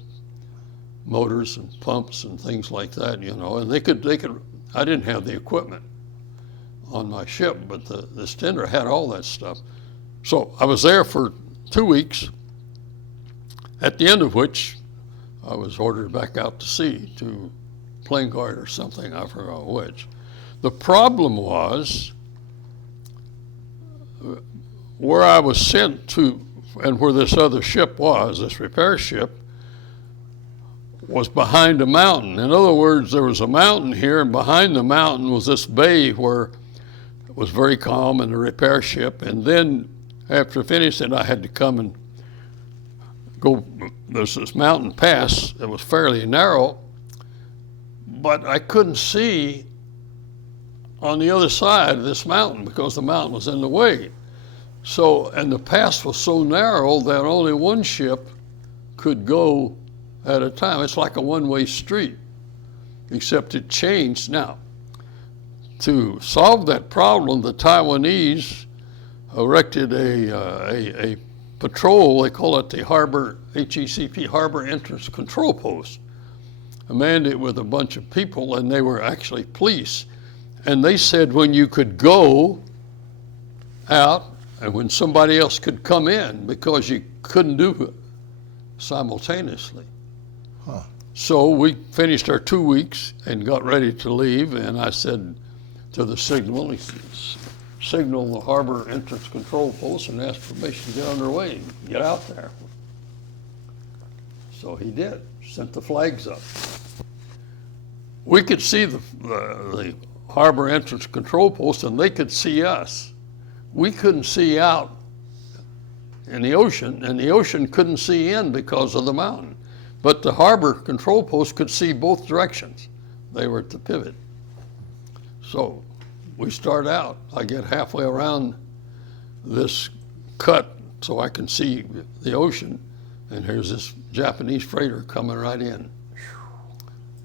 motors and pumps and things like that, you know. And they could. I didn't have the equipment on my ship, but this tender had all that stuff. So I was there for 2 weeks, at the end of which I was ordered back out to sea to plane guard or something, I forgot which. The problem was where I was sent to and where this other ship was, this repair ship, was behind a mountain. In other words, there was a mountain here, and behind the mountain was this bay where it was very calm in the repair ship. And then after finishing, I had to come and go. There's this mountain pass that was fairly narrow, but I couldn't see on the other side of this mountain because the mountain was in the way. So, and the pass was so narrow that only one ship could go at a time. It's like a one-way street, except it changed. Now, to solve that problem, the Taiwanese erected a patrol, they call it the Harbor, HECP, Harbor Entrance Control Post, manned it with a bunch of people, and they were actually police. And they said when you could go out and when somebody else could come in, because you couldn't do it simultaneously. Huh. So we finished our 2 weeks and got ready to leave, and I said to the signal the Harbor Entrance Control Post and asked permission to get underway and get out there. So he did, sent the flags up. We could see the Harbor Entrance Control Post, and they could see us. We couldn't see out in the ocean, and the ocean couldn't see in because of the mountain. But the Harbor Control Post could see both directions. They were at the pivot. So we start out. I get halfway around this cut so I can see the ocean, and here's this Japanese freighter coming right in.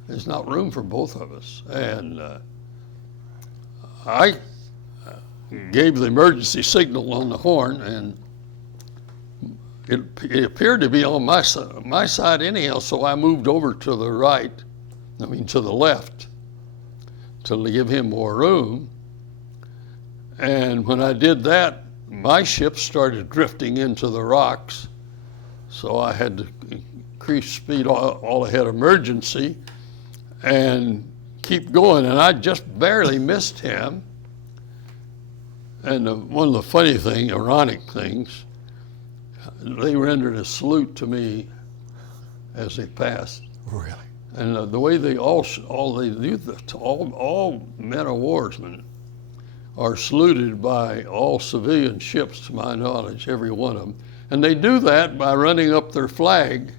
There's not room for both of us. And gave the emergency signal on the horn, and it appeared to be on my side anyhow, so I moved over to the right, to the left, to give him more room. And when I did that, my ship started drifting into the rocks, so I had to increase speed all ahead emergency and keep going, and I just barely missed him. And one of the funny things, ironic things, they rendered a salute to me as they passed. Really? And the way they all men of warsmen are saluted by all civilian ships, to my knowledge, every one of them. And they do that by running up their flag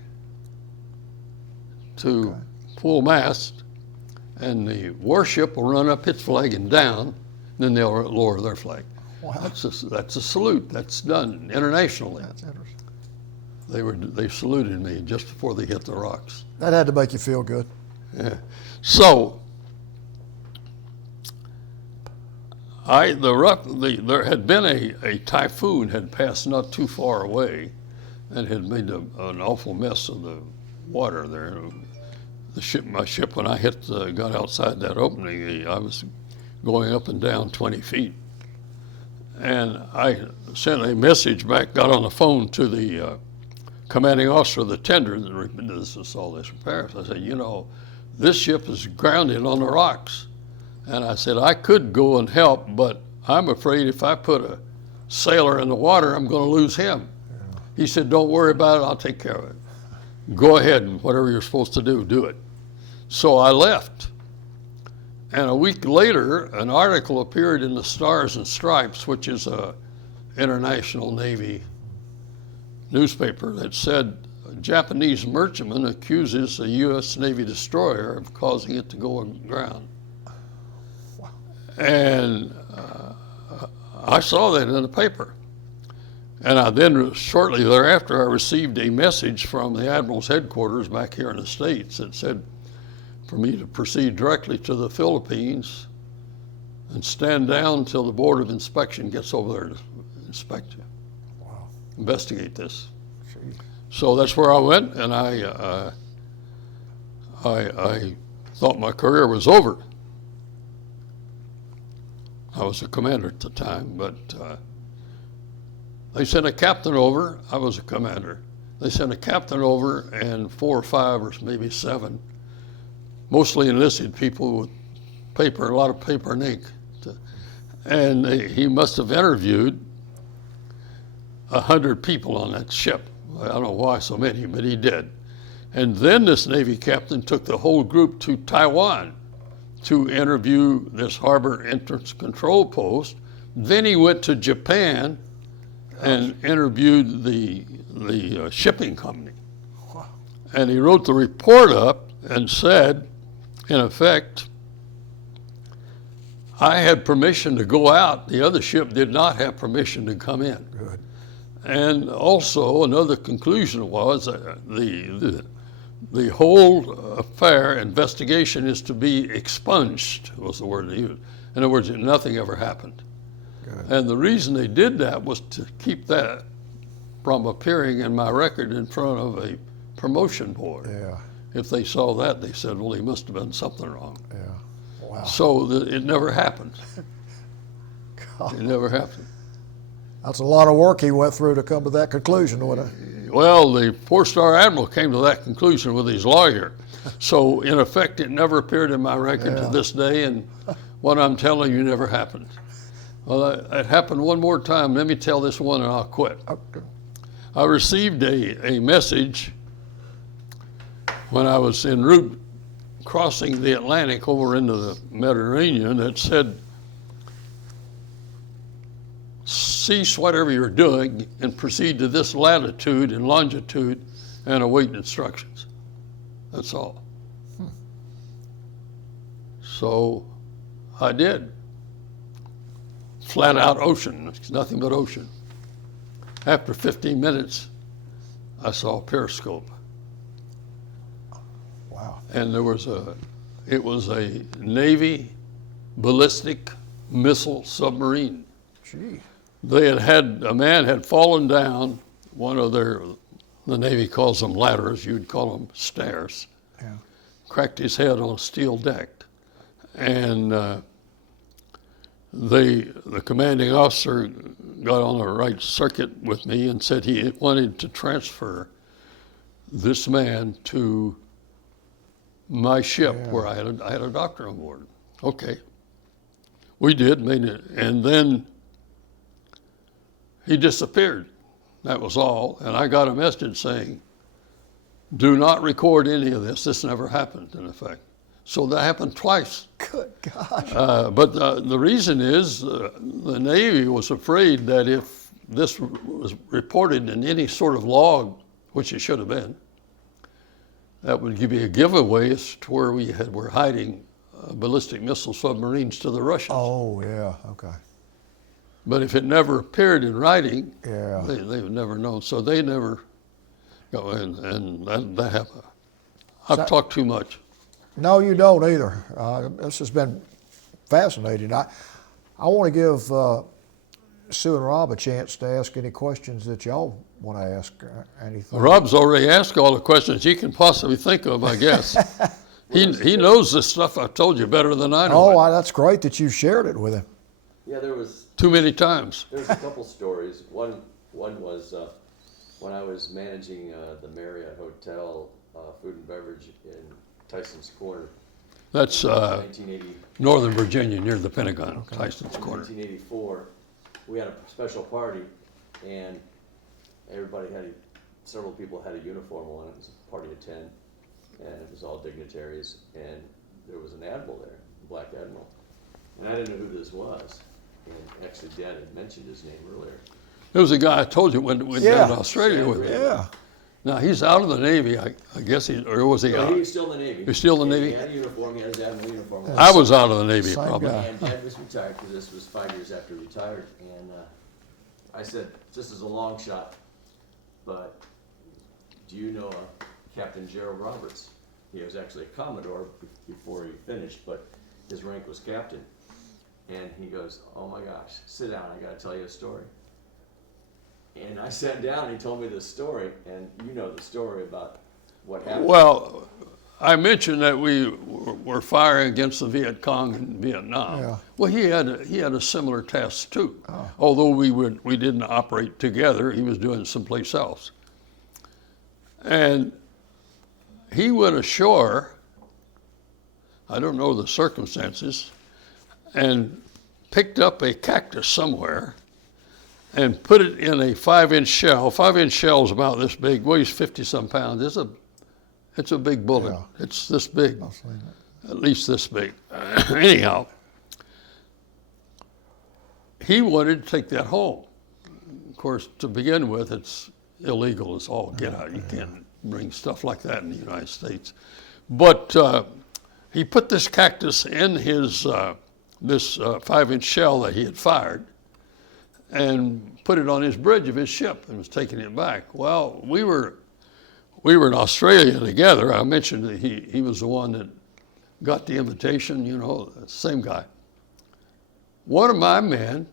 to full mast, and the warship will run up its flag and down, then they'll lower their flag. Wow. That's a salute. That's done internationally. That's interesting. They saluted me just before they hit the rocks. That had to make you feel good. Yeah. So there had been a typhoon had passed not too far away, and had made an awful mess of the water there. My ship, when I got outside that opening, I was going up and down 20 feet. And I sent a message back, got on the phone to the commanding officer of the tender that did all this repairs. I said, this ship is grounded on the rocks. And I said, I could go and help, but I'm afraid if I put a sailor in the water, I'm going to lose him. Yeah. He said, don't worry about it, I'll take care of it. Go ahead, and whatever you're supposed to do it. So I left. And a week later, an article appeared in the Stars and Stripes, which is a international Navy newspaper, that said a Japanese merchantman accuses a U.S. Navy destroyer of causing it to go aground. Wow. And I saw that in the paper. And I then, shortly thereafter, I received a message from the Admiral's headquarters back here in the States that said for me to proceed directly to the Philippines and stand down until the Board of Inspection gets over there to inspect you. Wow. Investigate this. Jeez. So that's where I went, and I thought my career was over. I was a commander at the time, but they sent a captain over. I was a commander. They sent a captain over and 4 or 5 or maybe 7, mostly enlisted people with paper, a lot of paper and ink. And he must have interviewed 100 people on that ship. I don't know why so many, but he did. And then this Navy captain took the whole group to Taiwan to interview this harbor entrance control post. Then he went to Japan and interviewed the shipping company. And he wrote the report up and said, in effect, I had permission to go out. The other ship did not have permission to come in. Good. And also another conclusion was the whole affair, investigation, is to be expunged, was the word they used. In other words, nothing ever happened. Good. And the reason they did that was to keep that from appearing in my record in front of a promotion board. Yeah. If they saw that, they said, well, he must have done something wrong. Yeah. Wow. So it never happened. God. It never happened. That's a lot of work he went through to come to that conclusion, wasn't it? Well, the 4-star admiral came to that conclusion with his lawyer. So in effect, it never appeared in my record to this day, and what I'm telling you never happened. Well, it happened one more time. Let me tell this one and I'll quit. Okay. I received a message when I was en route crossing the Atlantic over into the Mediterranean that said, cease whatever you're doing and proceed to this latitude and longitude and await instructions. That's all. So I did. Flat out ocean, it's nothing but ocean. After 15 minutes, I saw a periscope. Wow. And it was a Navy ballistic missile submarine. Gee. A man had fallen down one of the Navy calls them ladders, you'd call them stairs. Yeah. Cracked his head on a steel deck. And the commanding officer got on the right circuit with me and said he wanted to transfer this man to my ship where I had a doctor on board. Okay. We did, made it, and then he disappeared. That was all. And I got a message saying, do not record any of this. This never happened, in effect. So that happened twice. Good gosh. But the reason is the Navy was afraid that if this was reported in any sort of log, which it should have been, that would give you a giveaway as to where were hiding ballistic missile submarines to the Russians. Oh, yeah, okay. But if it never appeared in writing, Yeah. they would never know. So they never go in, and that happened. I've talked too much. No, you don't either. This has been fascinating. I want to give Sue and Rob a chance to ask any questions that y'all want to ask. Anything? Rob's already asked all the questions he can possibly think of, I guess. He knows this stuff I've told you better than I know. Oh, that's great that you shared it with him. Yeah, there was Too many times. a couple stories. One was when I was managing the Marriott Hotel food and beverage in Tyson's Corner. That's 1980. Northern Virginia near the Pentagon, Tyson's In Corner. 1984, we had a special party, and several people had a uniform on. It was a party of 10, and it was all dignitaries, and there was an admiral there, a black admiral, and I didn't know who this was. And actually, Dad had mentioned his name earlier. There was a guy I told you when down to Australia with me. Yeah. Now he's out of the Navy, I guess or was he No, out? he was still in the Navy. He's still in the Navy? He had a uniform, he had his admiral uniform. I was out of the Navy, Same probably. guy. And Dad was retired, because this was 5 years after he retired, and I said, this is a long shot, but do you know Captain Gerald Roberts? He was actually a Commodore before he finished, but his rank was captain. And he goes, oh my gosh, sit down, I gotta tell you a story. And I sat down and he told me this story, and you know the story about what happened. Well, I mentioned that we were firing against the Viet Cong in Vietnam. Yeah. Well, he had a similar task too. Although we didn't operate together, he was doing it someplace else. And he went ashore, I don't know the circumstances, and picked up a cactus somewhere and put it in a 5-inch shell. 5-inch shell is about this big, weighs 50-some pounds. It's a big bullet. Yeah. It's this big, I've seen it. at least this big. Anyhow, he wanted to take that home. Of course, to begin with, it's illegal as all get out. You can't bring stuff like that in the United States. But he put this cactus in his this 5-inch shell that he had fired and put it on his bridge of his ship and was taking it back. Well, we were in Australia together. I mentioned that he was the one that got the invitation, you know, same guy. One of my men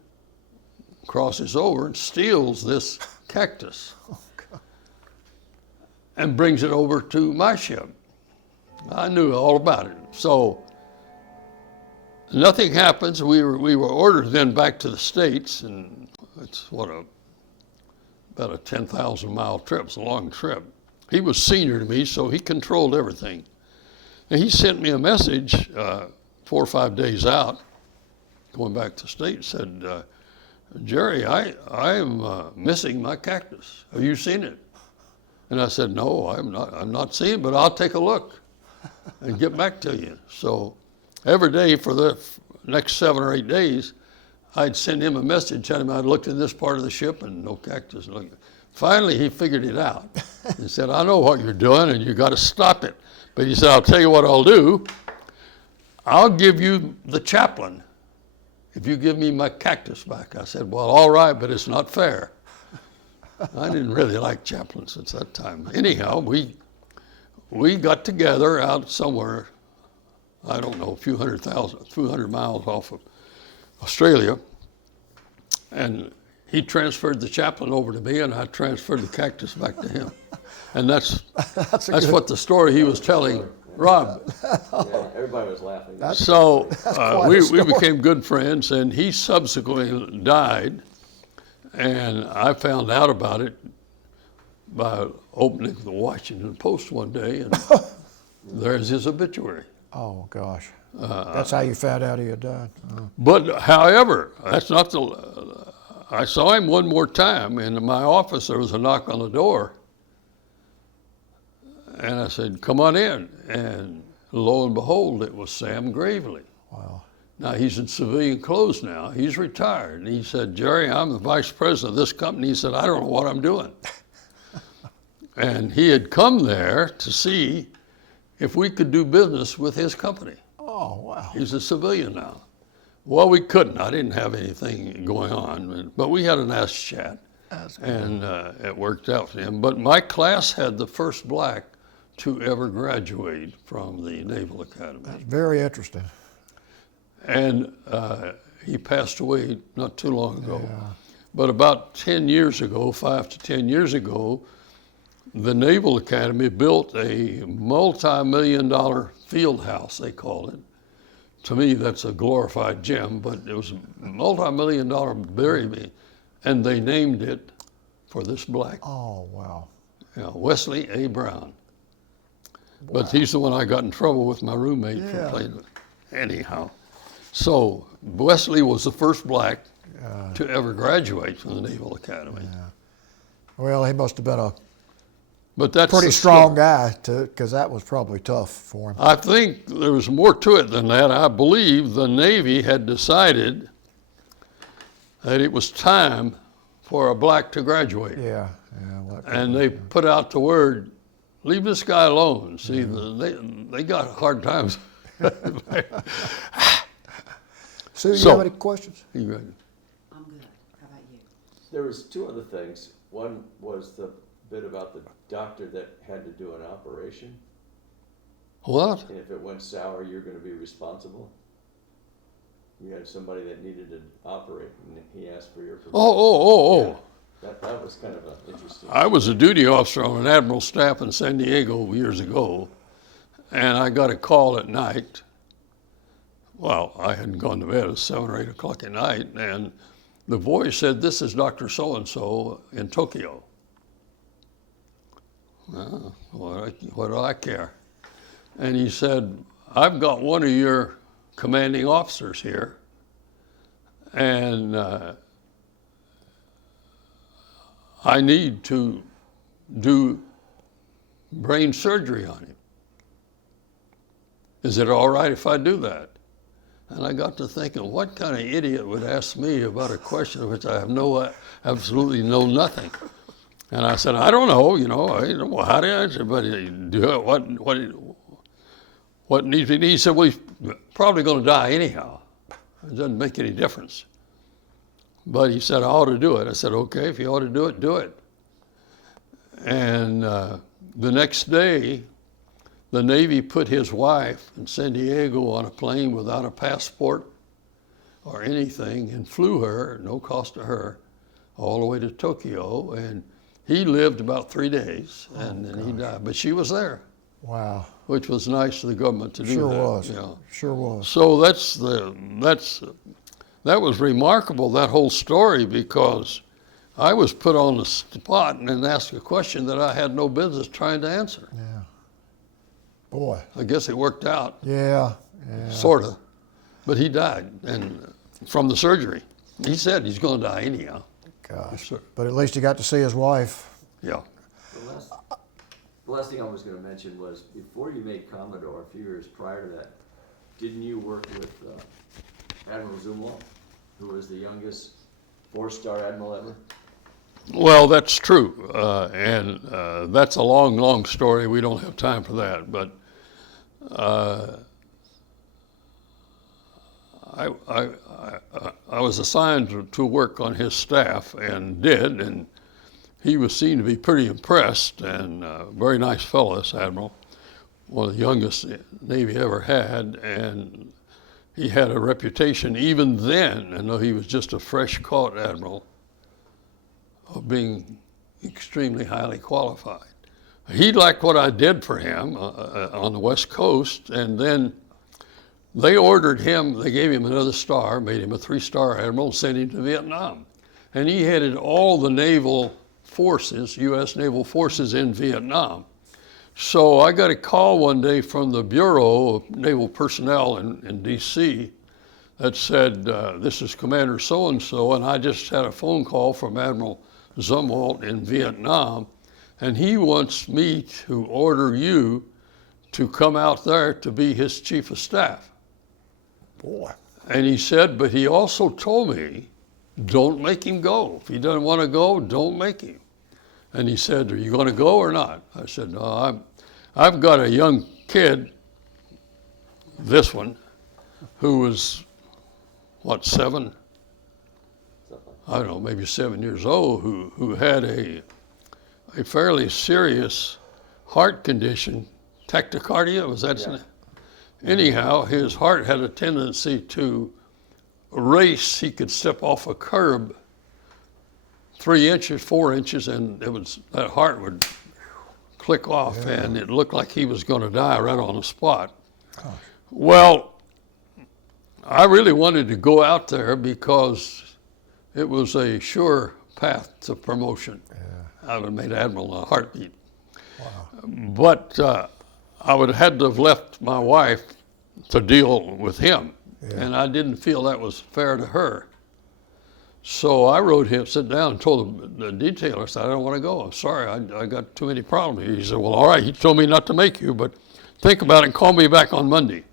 crosses over and steals this cactus and brings it over to my ship. I knew all about it. So nothing happens. We were ordered then back to the States, and it's about a 10,000 mile trip. It's a long trip. He was senior to me, so he controlled everything. And he sent me a message 4 or 5 days out, going back to the States, said, Jerry, I'm missing my cactus. Have you seen it? And I said, no, I'm not seeing it, but I'll take a look and get back to you. So every day for the next 7 or 8 days, I'd send him a message telling him I'd looked in this part of the ship and no cactus. Finally, he figured it out. He said, I know what you're doing and you got to stop it. But he said, I'll tell you what I'll do. I'll give you the chaplain if you give me my cactus back. I said, well, all right, but it's not fair. I didn't really like chaplains at that time. Anyhow, we got together out somewhere, I don't know, a few hundred miles off of Australia, And he transferred the chaplain over to me, and I transferred the cactus back to him. And that's what the story he was telling Rob. Yeah, everybody was laughing. So quite we a story. became good friends, and he subsequently died. And I found out about it by opening the Washington Post one day, and there's his obituary. Oh, gosh. That's how you found out he had died. Oh. But however, that's not the. I saw him one more time, and in my office there was a knock on the door, and I said, "Come on in." And lo and behold, it was Sam Gravely. Wow. Now he's in civilian clothes now. He's retired, and he said, "Jerry, I'm the vice president of this company." He said, "I don't know what I'm doing." And he had come there to see if we could do business with his company. Oh, wow. He's a civilian now. Well, we couldn't. I didn't have anything going on, but we had a nice chat, and it worked out for him. But my class had the first black to ever graduate from the Naval Academy. That's very interesting. And he passed away not too long ago. Yeah. But about 10 years ago, 5 to 10 years ago, the Naval Academy built a multi-million-dollar field house, they called it. To me, that's a glorified gem, but it was a multi-million-dollar burying, and they named it for this black. Oh, wow. Yeah, Wesley A. Brown. Wow. But he's the one I got in trouble with my roommate for playing with. Anyhow, so Wesley was the first black to ever graduate from the Naval Academy. Yeah. Well, he must have been a But that's pretty strong guy, because that was probably tough for him. I think there was more to it than that. I believe the Navy had decided that it was time for a black to graduate. Yeah. And they put out the word, "Leave this guy alone." See, they got hard times. Sue, you have any questions? You ready? I'm good. How about you? There was two other things. One was the bit about the doctor that had to do an operation. What? And if it went sour, you're going to be responsible. You had somebody that needed to operate, and he asked for your permission. Oh. Yeah, that was kind of interesting. I was a duty officer on an admiral staff in San Diego years ago, and I got a call at night. Well, I hadn't gone to bed. It was 7 or 8 o'clock at night, and the voice said, "This is Dr. So-and-so in Tokyo." Well, what do I care? And he said, "I've got one of your commanding officers here, and I need to do brain surgery on him. Is it all right if I do that?" And I got to thinking, what kind of idiot would ask me about a question of which I have absolutely know nothing? And I said, "I don't know, I don't know how to answer, but what needs to be?" He said, "Well, he's probably going to die anyhow. It doesn't make any difference. But," he said, "I ought to do it." I said, "Okay, if you ought to do it, do it." And the next day, the Navy put his wife in San Diego on a plane without a passport or anything and flew her, no cost to her, all the way to Tokyo. And he lived about 3 days, and then he died. But she was there. Wow. Which was nice of the government to do Sure that. was. Yeah. Sure was. So that was remarkable, that whole story, because I was put on the spot and then asked a question that I had no business trying to answer. Yeah. Boy. I guess it worked out, Yeah. sort of. But he died, and from the surgery. He said he's going to die anyhow. Gosh. Yes, But at least he got to see his wife. yeah. The last thing I was going to mention was, before you made Commodore, a few years prior to that, didn't you work with Admiral Zumwalt, who was the youngest 4-star admiral ever? Well, that's true, and that's a long, long story. We don't have time for that, but I was assigned to work on his staff and did, and he was seen to be pretty impressed, and very nice fellow, this admiral, one of the youngest Navy ever had, and he had a reputation even then, and though he was just a fresh caught admiral, of being extremely highly qualified. He liked what I did for him on the West Coast, and then they ordered him, they gave him another star, made him a 3-star admiral, sent him to Vietnam. And he headed all the naval forces, U.S. naval forces in Vietnam. So I got a call one day from the Bureau of Naval Personnel in D.C. that said, this is Commander so-and-so, and I just had a phone call from Admiral Zumwalt in Vietnam, and he wants me to order you to come out there to be his chief of staff. Boy. And he said, but he also told me, don't make him go. If he doesn't want to go, don't make him. And he said, are you going to go or not? I said, no, I've got a young kid, this one, who was, what, 7? I don't know, maybe 7 years old, who had a fairly serious heart condition, tachycardia, was that his name? Anyhow, his heart had a tendency to race. He could step off a curb 3 inches, 4 inches, and that heart would click off, and it looked like he was going to die right on the spot. Gosh. Well, I really wanted to go out there because it was a sure path to promotion. Yeah. I would have made admiral in a heartbeat. Wow. But I would have had to have left my wife to deal with him, and I didn't feel that was fair to her. So I wrote him, sat down, and told the detailer, I said, I don't want to go. I'm sorry, I got too many problems here. He said, well, all right. He told me not to make you, but think about it and call me back on Monday.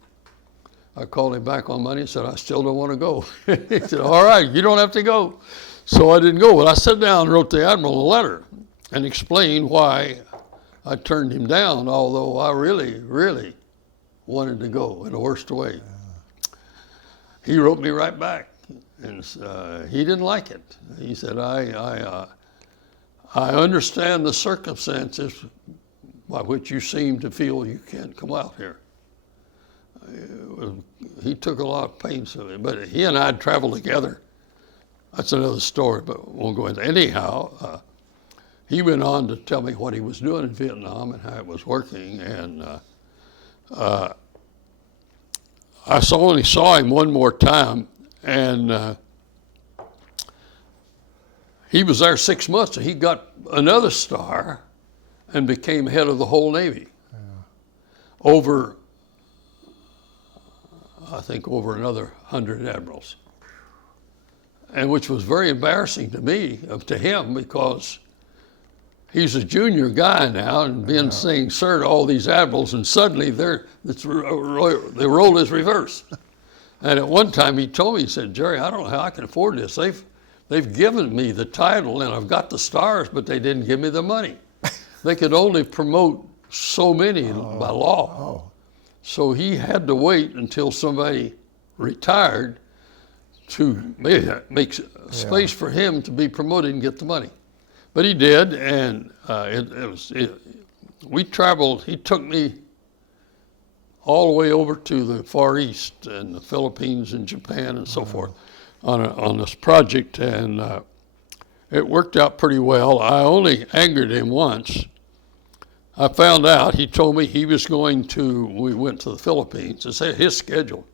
I called him back on Monday and said, I still don't want to go. He said, all right, you don't have to go. So I didn't go. But I sat down and wrote the admiral a letter and explained why I turned him down, although I really, really wanted to go in the worst way. He wrote me right back. And he didn't like it. He said, I understand the circumstances by which you seem to feel you can't come out here. He took a lot of pains of it, but he and I had traveled together. That's another story, but we won't go into it. Anyhow, he went on to tell me what he was doing in Vietnam and how it was working, and I only saw him one more time. And he was there 6 months, and he got another star and became head of the whole Navy. Over, I think, over another 100 admirals. And which was very embarrassing to me, to him, because he's a junior guy now and been saying sir to all these admirals, and suddenly the role is reversed. And at one time he told me, he said, Jerry, I don't know how I can afford this. They've given me the title and I've got the stars, but they didn't give me the money. They could only promote so many by law. So he had to wait until somebody retired to make space for him to be promoted and get the money. But he did, and we traveled. He took me all the way over to the Far East and the Philippines and Japan and so forth on this project, and it worked out pretty well. I only angered him once. I found out, he told me he was going to, we went to the Philippines, it's his schedule.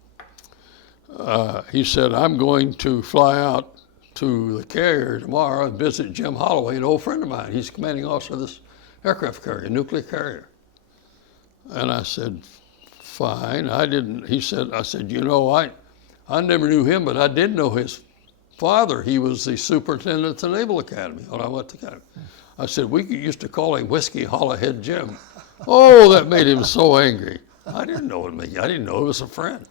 He said, I'm going to fly out to the carrier tomorrow and visit Jim Holloway, an old friend of mine. He's commanding officer of this aircraft carrier, nuclear carrier. And I said, fine. I said, you know, I never knew him, but I did know his father. He was the superintendent at the Naval Academy when I went to Academy. I said, we used to call him Whiskey Hollowhead Jim. Oh, that made him so angry. I didn't know it was a friend.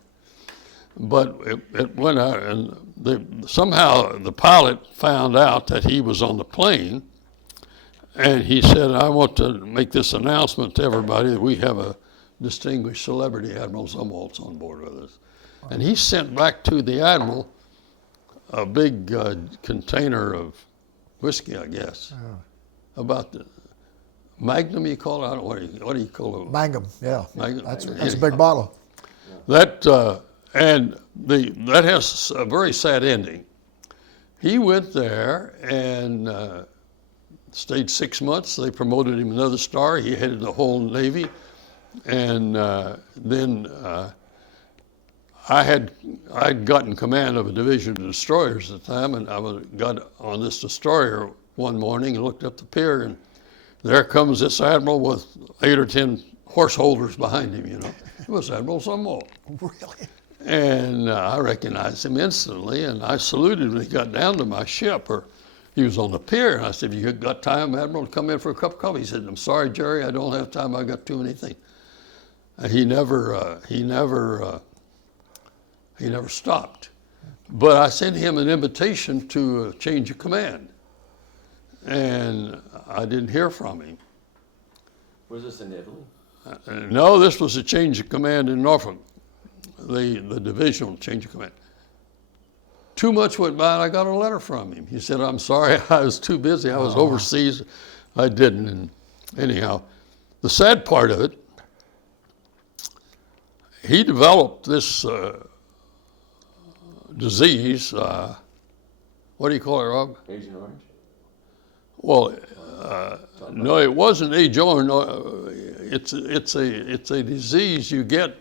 But it went out, and somehow the pilot found out that he was on the plane, and he said, I want to make this announcement to everybody that we have a distinguished celebrity, Admiral Zumwalt's on board with us. And he sent back to the Admiral a big container of whiskey, I guess, about the Magnum, you call it? I don't know, what do you call it? Magnum, yeah. Magnum. That's a big bottle. That, that has a very sad ending. He went there and stayed 6 months. They promoted him another star. He headed the whole Navy. And then I'd gotten command of a division of destroyers at the time, and I got on this destroyer one morning and looked up the pier, and there comes this admiral with 8 or 10 horse holders behind him, you know. It was Admiral Sumwalt. Really? And I recognized him instantly, and I saluted when he got down to my ship, or he was on the pier, and I said, "You got time, Admiral, to come in for a cup of coffee?" He said, "I'm sorry, Jerry, I don't have time, I got too many things." And he never stopped. But I sent him an invitation to a change of command, and I didn't hear from him. Was this in Italy? No, this was a change of command in Norfolk, the divisional change of command. 2 months went by and I got a letter from him. He said, "I'm sorry, I was too busy. I was overseas. I didn't." And anyhow, the sad part of it, he developed this disease. What do you call it, Rob? Agent Orange? Well, no, it wasn't Agent Orange. It's a disease you get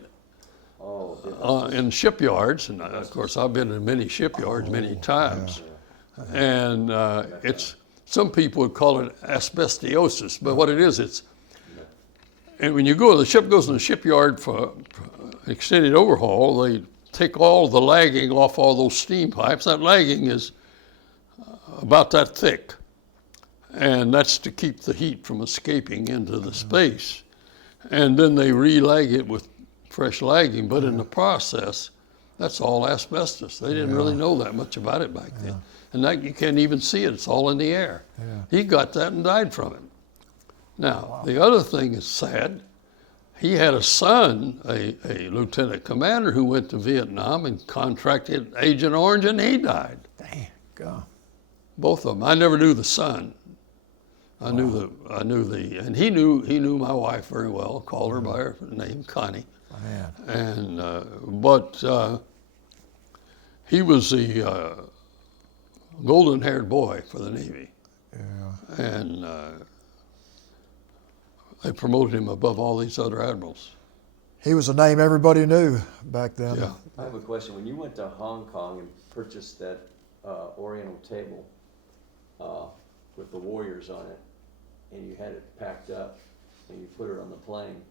in shipyards, and of course I've been in many shipyards many times, and some people would call it asbestosis, but what it is, and when the ship goes in the shipyard for extended overhaul, they take all the lagging off all those steam pipes. That lagging is about that thick, and that's to keep the heat from escaping into the space. And then they re-lag it with fresh lagging, but in the process, that's all asbestos. They didn't really know that much about it back then. And that you can't even see it, it's all in the air. He got that and died from it. Now, the other thing is sad. He had a son, a lieutenant commander, who went to Vietnam and contracted Agent Orange, and he died. Damn, God. Both of them. I never knew the son. I knew and he knew my wife very well. Called her by her name, Connie. Man. And but he was the golden-haired boy for the Navy. Yeah. And they promoted him above all these other admirals. He was a name everybody knew back then. Yeah. I have a question. When you went to Hong Kong and purchased that Oriental table with the warriors on it, and you had it packed up, and you put it on the plane,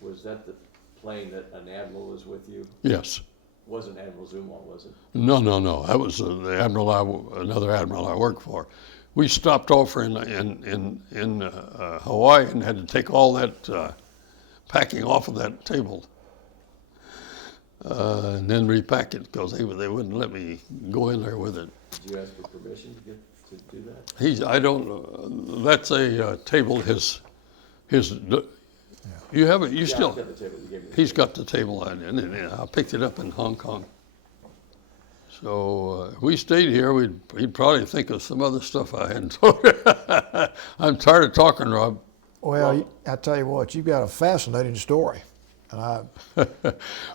was that the plane that an admiral was with you? Yes. Wasn't Admiral Zumwalt, was it? No. That was the another admiral I worked for. We stopped off in Hawaii and had to take all that packing off of that table, and then repack it because they wouldn't let me go in there with it. Did you ask for permission to do that? I don't know. That's a table. You have it. You still. I've got the table. You gave me the He's table. got the table, and I picked it up in Hong Kong. So if we stayed here, he'd probably think of some other stuff I hadn't told you. I'm tired of talking, Rob. Well, I tell you what, you've got a fascinating story. And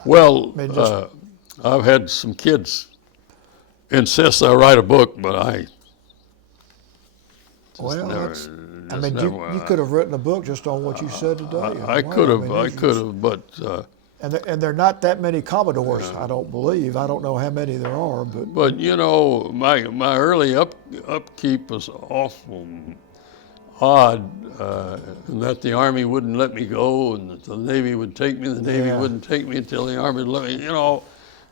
Well, mean, just- I've had some kids insist I write a book, but I just well, never. that's, I just mean, never, you could have written a book just on what you said today. in a I way. could have, mean, I these are could just- have, but. And there are not that many Commodores, I don't believe. I don't know how many there are, but But you know, my early upkeep was awful odd, in that the Army wouldn't let me go, and that the Navy would take me. The Navy Yeah. wouldn't take me until the Army would let me. You know,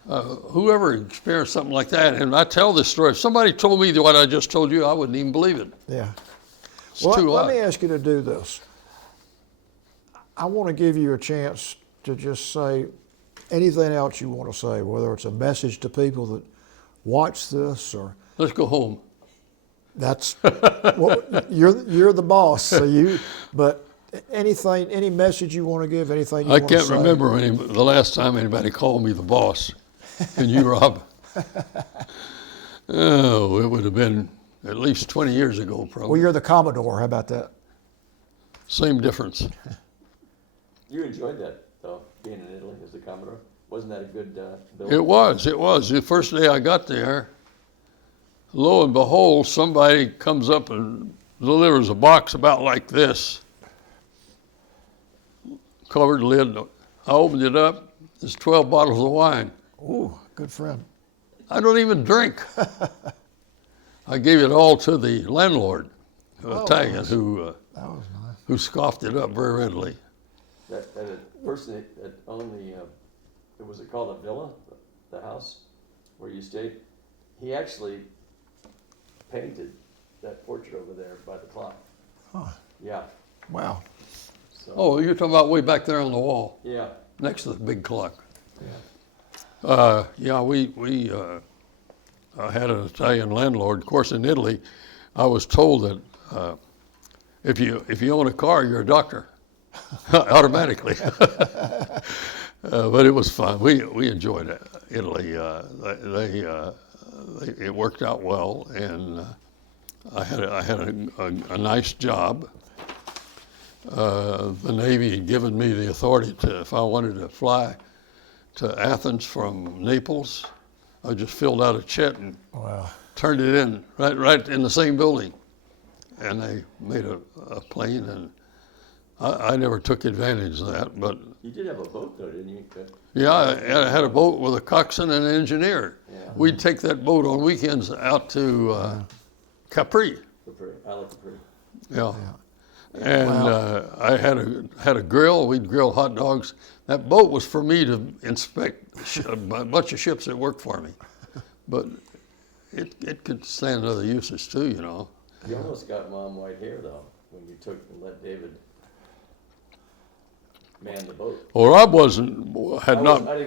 whoever experienced something like that, and I tell this story. If somebody told me what I just told you, I wouldn't even believe it. yeah. It's Well, too let odd. me ask you to do this. I want to give you a chance to just say anything else you want to say, whether it's a message to people that watch this or Let's go home. that's well, you're the boss, so but anything, any message you want to give, anything you I want to can't say. remember the last time anybody called me the boss. Can you, Rob? Oh, it would have been at least 20 years ago, probably. Well, you're the Commodore. How about that? Same difference. You enjoyed that, though, being in Italy as the Commodore? Wasn't that a good building? It was. The first day I got there, lo and behold, somebody comes up and delivers a box about like this, covered lid. I opened it up, there's 12 bottles of wine. Ooh, good friend. I don't even drink. I gave it all to the landlord, Italian, nice. who That was nice. who scoffed it up very readily. That person that owned was it called a villa, the house where you stayed? He actually painted that portrait over there by the clock. Huh. Yeah. Wow. So, Oh, you're talking about way back there on the wall, yeah. next to the big clock. Yeah. Yeah, we had an Italian landlord. Of course, in Italy, I was told that if you own a car, you're a doctor, automatically. But it was fun. We enjoyed it. Italy. It worked out well, and I had a nice job. The Navy had given me the authority to, if I wanted to fly to Athens from Naples, I just filled out a check and Wow. turned it in right in the same building, and they made a plane, and I never took advantage of that. But You did have a boat though, didn't you? yeah, I had a boat with a coxswain and an engineer. Yeah. We'd take that boat on weekends out to Capri. I like Capri. Yeah. And I had a grill. We'd grill hot dogs. That boat was for me to inspect a bunch of ships that worked for me, but it could stand other uses too, you know. You almost got mom white hair though when you took and let David man the boat. Well, Rob I didn't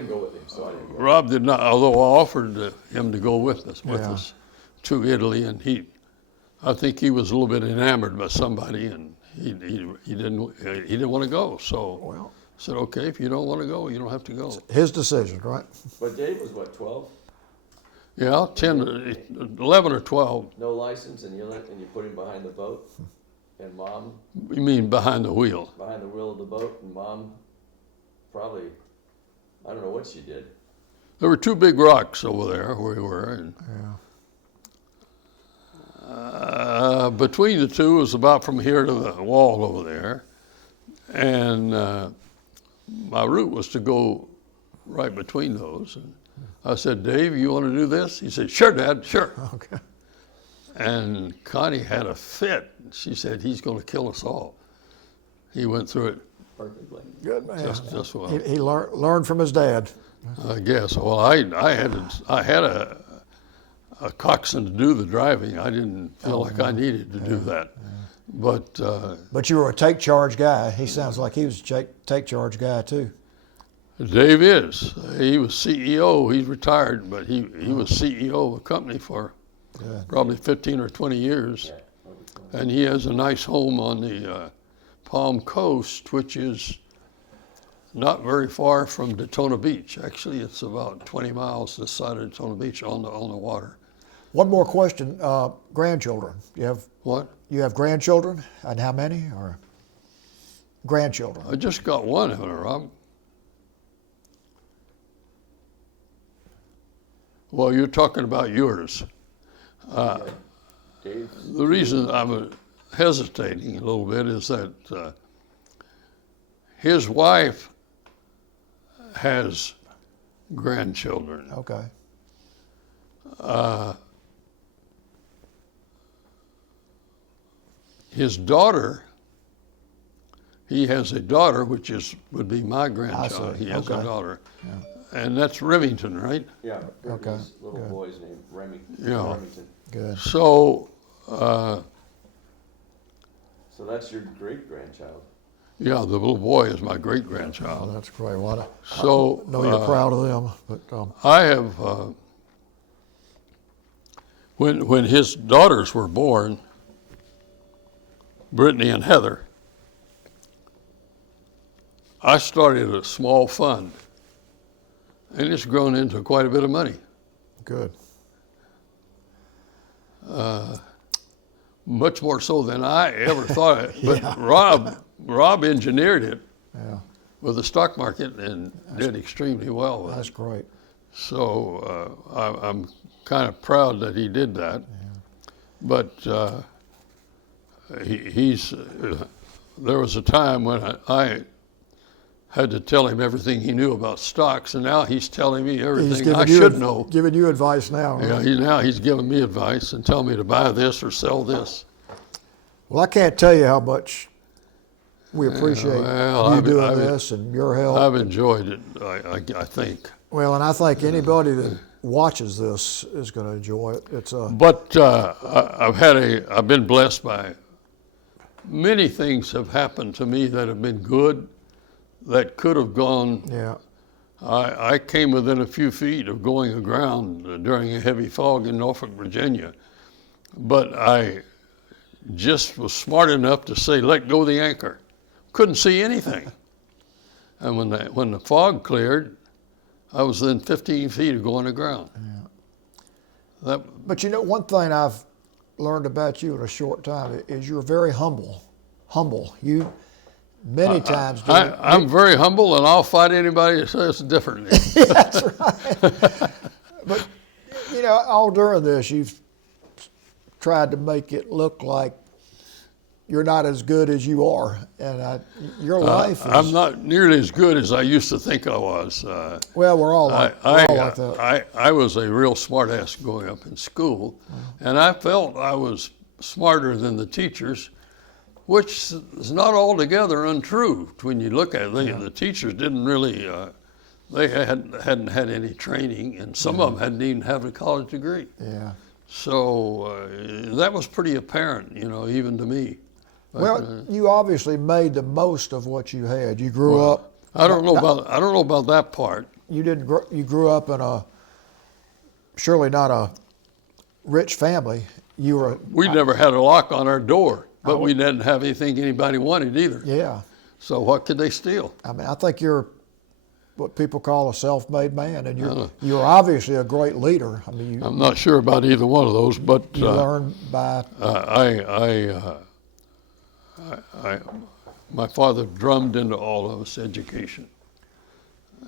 go with him, so I didn't go. Rob did not. Although I offered him to go with us Yeah. to Italy, and I think he was a little bit enamored by somebody, and he didn't want to go. So Well, I said, okay, if you don't want to go, you don't have to go. his decision, right? But Dave was what, 12? Yeah, 11 or 12. No license, and you put him behind the boat, and mom You mean behind the wheel? behind the wheel of the boat, and mom probably, I don't know what she did. There were two big rocks over there where we were, and between the two was about from here to the wall over there, and my route was to go right between those. And I said, Dave, you want to do this? He said, sure, Dad, sure. Okay. And Connie had a fit. She said, he's going to kill us all. He went through it Perfectly. Good man. just well. He learned from his dad. I guess. Well, I had a coxswain to do the driving. I didn't feel like I needed to do that. But But you were a take charge guy. He sounds like he was a take charge guy too. Dave is. He was CEO. He's retired, but he was CEO of a company for Good. probably 15 or 20 years. And he has a nice home on the Palm Coast, which is not very far from Daytona Beach. Actually, it's about 20 miles this side of Daytona Beach on the water. One more question. Grandchildren. What? You have grandchildren, and how many? Or grandchildren? I just got one, haven't I, Rob? Well, you're talking about yours. Dave, The reason I'm hesitating a little bit is that his wife has grandchildren. Okay. His daughter, he has a daughter, which would be my grandchild. see. He has a Okay. daughter. And that's Remington, right? yeah, Okay, his little good. boy's name, Yeah. Remington. Good. So, So that's your great-grandchild. yeah, the little boy is my Oh, great-grandchild. that's great. Well, So, I know you're proud of them, but I have, when his daughters were born, Brittany and Heather, I started a small fund, and it's grown into quite a bit of money. good. Much more so than I ever thought. But Yeah. Rob engineered it, Yeah. with the stock market and did extremely well with That's it. great. So I'm kind of proud that he did that. But there was a time when I had to tell him everything he knew about stocks, and now he's telling me everything I should know. Giving you advice now. Right? Yeah, now he's giving me advice and telling me to buy this or sell this. Well, I can't tell you how much we appreciate you doing this and your help. I've enjoyed it, I think. Well, and I think anybody that watches this is going to enjoy it. It's a. But I've been blessed by many things have happened to me that have been good, that could have gone. Yeah. I came within a few feet of going aground during a heavy fog in Norfolk, Virginia, but I just was smart enough to say, let go the anchor. Couldn't see anything. And when the fog cleared, I was within 15 feet of going aground. Yeah. But you know, one thing I've learned about you in a short time is you're very humble. You many times do. I'm very humble, and I'll fight anybody that says differently. That's right. But you know, all during this, you've tried to make it look like you're not as good as you are, and your life is. I'm not nearly as good as I used to think I was. Well, we're all like that. I was a real smart-ass growing up in school, and I felt I was smarter than the teachers, which is not altogether untrue when you look at it. The teachers didn't really, they hadn't had any training, and some of them hadn't even had a college degree. Yeah. So that was pretty apparent, you know, even to me. But, well, you obviously made the most of what you had. You grew up. I don't know about that part. You didn't. You grew up in surely not a rich family. You were. We never had a lock on our door, but we didn't have anything anybody wanted either. Yeah. So what could they steal? I mean, I think you're what people call a self-made man, and you're obviously a great leader. I mean, I'm not sure about either one of those, but you learn by. My father drummed into all of us education,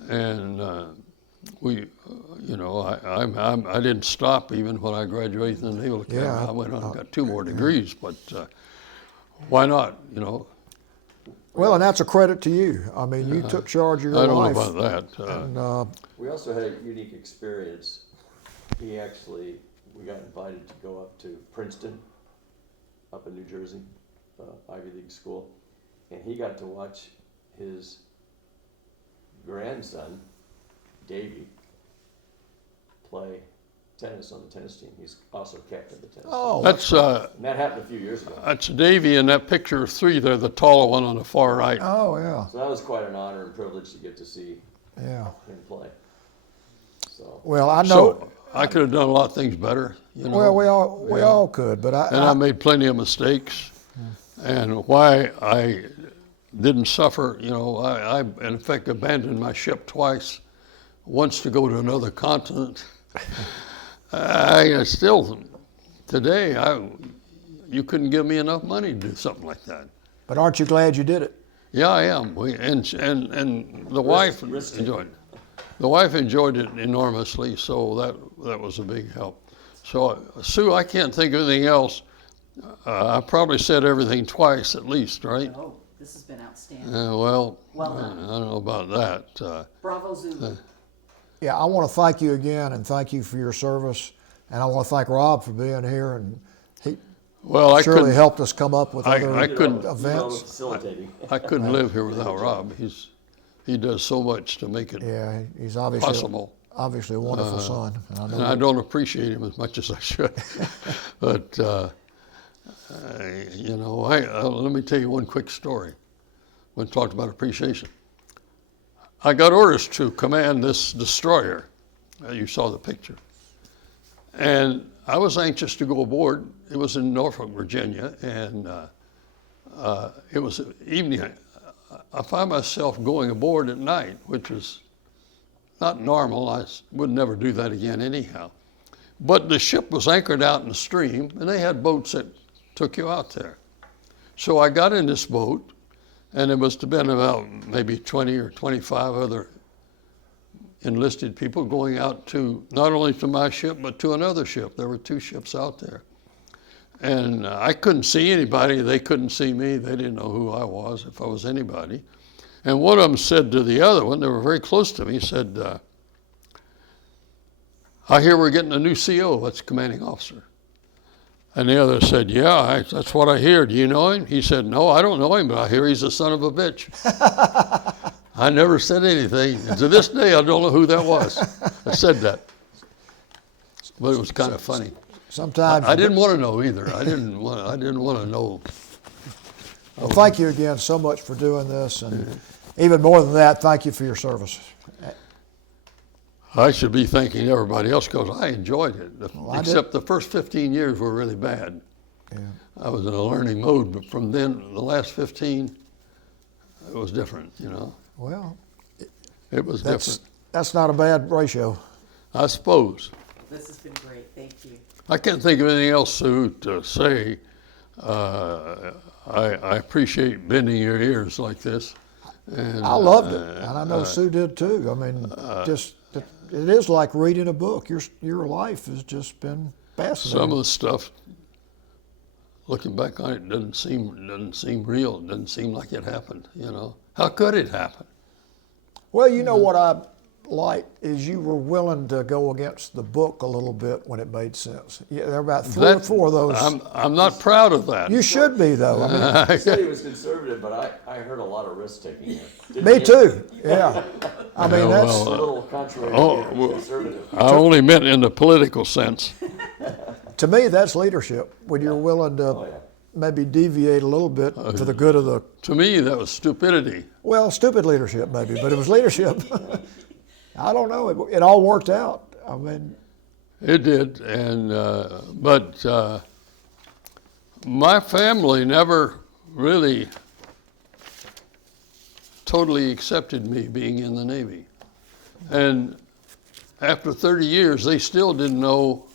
and I didn't stop even when I graduated from the Naval Academy. Yeah, I went on and got 2 more degrees, but why not? You know. Well, and that's a credit to you. I mean, you took charge of your life. I don't know about that. And, we also had a unique experience. We got invited to go up to Princeton, up in New Jersey, Ivy League school, and he got to watch his grandson, Davey, play tennis on the tennis team. He's also captain of the tennis team. That's And that happened a few years ago. that's Davey in that picture of 3 there, the taller one on the far right. oh yeah. So that was quite an honor and privilege to get to see Yeah. him play. So Well, I know. So I could have done a lot of things better. You know? Well, we all could, but I made plenty of mistakes, and why I didn't suffer, you know, I in effect abandoned my ship twice, once to go to another continent. I still, today, you couldn't give me enough money to do something like that. But aren't you glad you did it? Yeah, I am. And the wife enjoyed it. The wife enjoyed it enormously, so that was a big help. So, Sue, I can't think of anything else. I probably said everything twice at least, right? Oh, this has been outstanding. Well done. I don't know about that. Bravo, Zulu. Yeah, I want to thank you again and thank you for your service. And I want to thank Rob for being here. And he Well, surely helped us come up with I other couldn't- events. Facilitating. I couldn't live here without Rob. He does so much to make it Yeah, he's obviously possible. a wonderful son. And I know And I don't appreciate him as much as I should. But, you know, let me tell you one quick story when talked about appreciation. I got orders to command this destroyer. You saw the picture. And I was anxious to go aboard. It was in Norfolk, Virginia, and it was evening. I found myself going aboard at night, which was not normal. I would never do that again anyhow. But the ship was anchored out in the stream, and they had boats that took you out there. So I got in this boat, And there must have been about maybe 20 or 25 other enlisted people going out to, not only to my ship, but to another ship. There were 2 ships out there. And I couldn't see anybody. They couldn't see me. They didn't know who I was, if I was anybody. And one of them said to the other one, they were very close to me, said, I hear we're getting a new CO, that's commanding officer. And the other said, yeah, that's what I hear. Do you know him? He said, no, I don't know him, but I hear he's a son of a bitch. I never said anything. And to this day, I don't know who that was. I said that. But it was kind of funny. Sometimes I didn't want to know either. I didn't want to know. Well, thank you again so much for doing this, and even more than that, thank you for your service. I should be thanking everybody else because I enjoyed it. I Except the first 15 years were really bad. Yeah. I was in a learning mode, but from then, the last 15, it was different, you know. Well, It was different, that's not a bad ratio. I suppose. This has been great, thank you. I can't think of anything else, Sue, to say. I appreciate bending your ears like this. And, I loved it, and I know Sue did too. I mean, it is like reading a book. Your life has just been fascinating. some of the stuff, looking back on it, doesn't seem real. It doesn't seem like it happened, you know. How could it happen? Well, you know what I like is you were willing to go against the book a little bit when it made sense. Yeah, there are about 3 or 4 of those. I'm not proud of that. You should be, though. I mean, He said he was conservative, but I heard a lot of risk taking there. me too. Yeah. I mean, Yeah, that's It's a well, little contrary Oh, to being well, conservative. I only meant in the political sense. to me that's leadership when you're willing to Oh, yeah. maybe deviate a little bit for the good of the. To me, that was stupidity. Well, stupid leadership maybe, but it was leadership. I don't know. It all worked out. I mean, It did, and but my family never really totally accepted me being in the Navy. And after 30 years, they still didn't know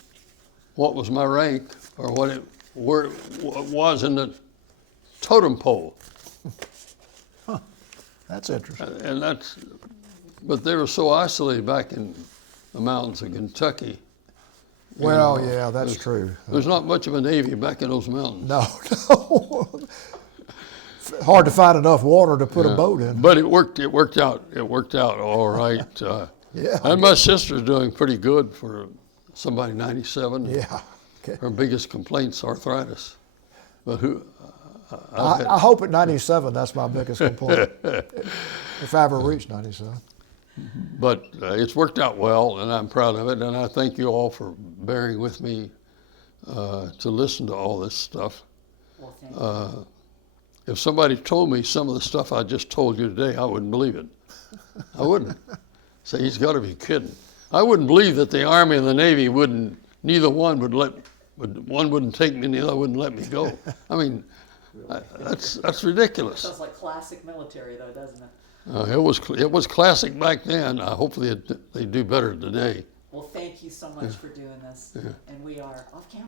what was my rank or where it was in the totem pole. that's interesting. And but they were so isolated back in the mountains of Kentucky. Well, yeah, that's true. There's not much of a Navy back in those mountains. No, no. Hard to find enough water to put a boat in. But it worked out all right. Yeah. And my sister's doing pretty good for somebody 97. Yeah. Okay. Her biggest complaint's arthritis. But I hope at 97 that's my biggest complaint. If I ever reach 97. But it's worked out well, and I'm proud of it. And I thank you all for bearing with me to listen to all this stuff. Well, thank you. If somebody told me some of the stuff I just told you today, I wouldn't believe it. I wouldn't. Say, he's got to be kidding. I wouldn't believe that the Army and the Navy neither one one wouldn't take me, neither wouldn't let me go. I mean, that's ridiculous. Sounds like classic military though, doesn't it? It was classic back then. Hopefully they do better today. Well, thank you so much for doing this. And we are off camera.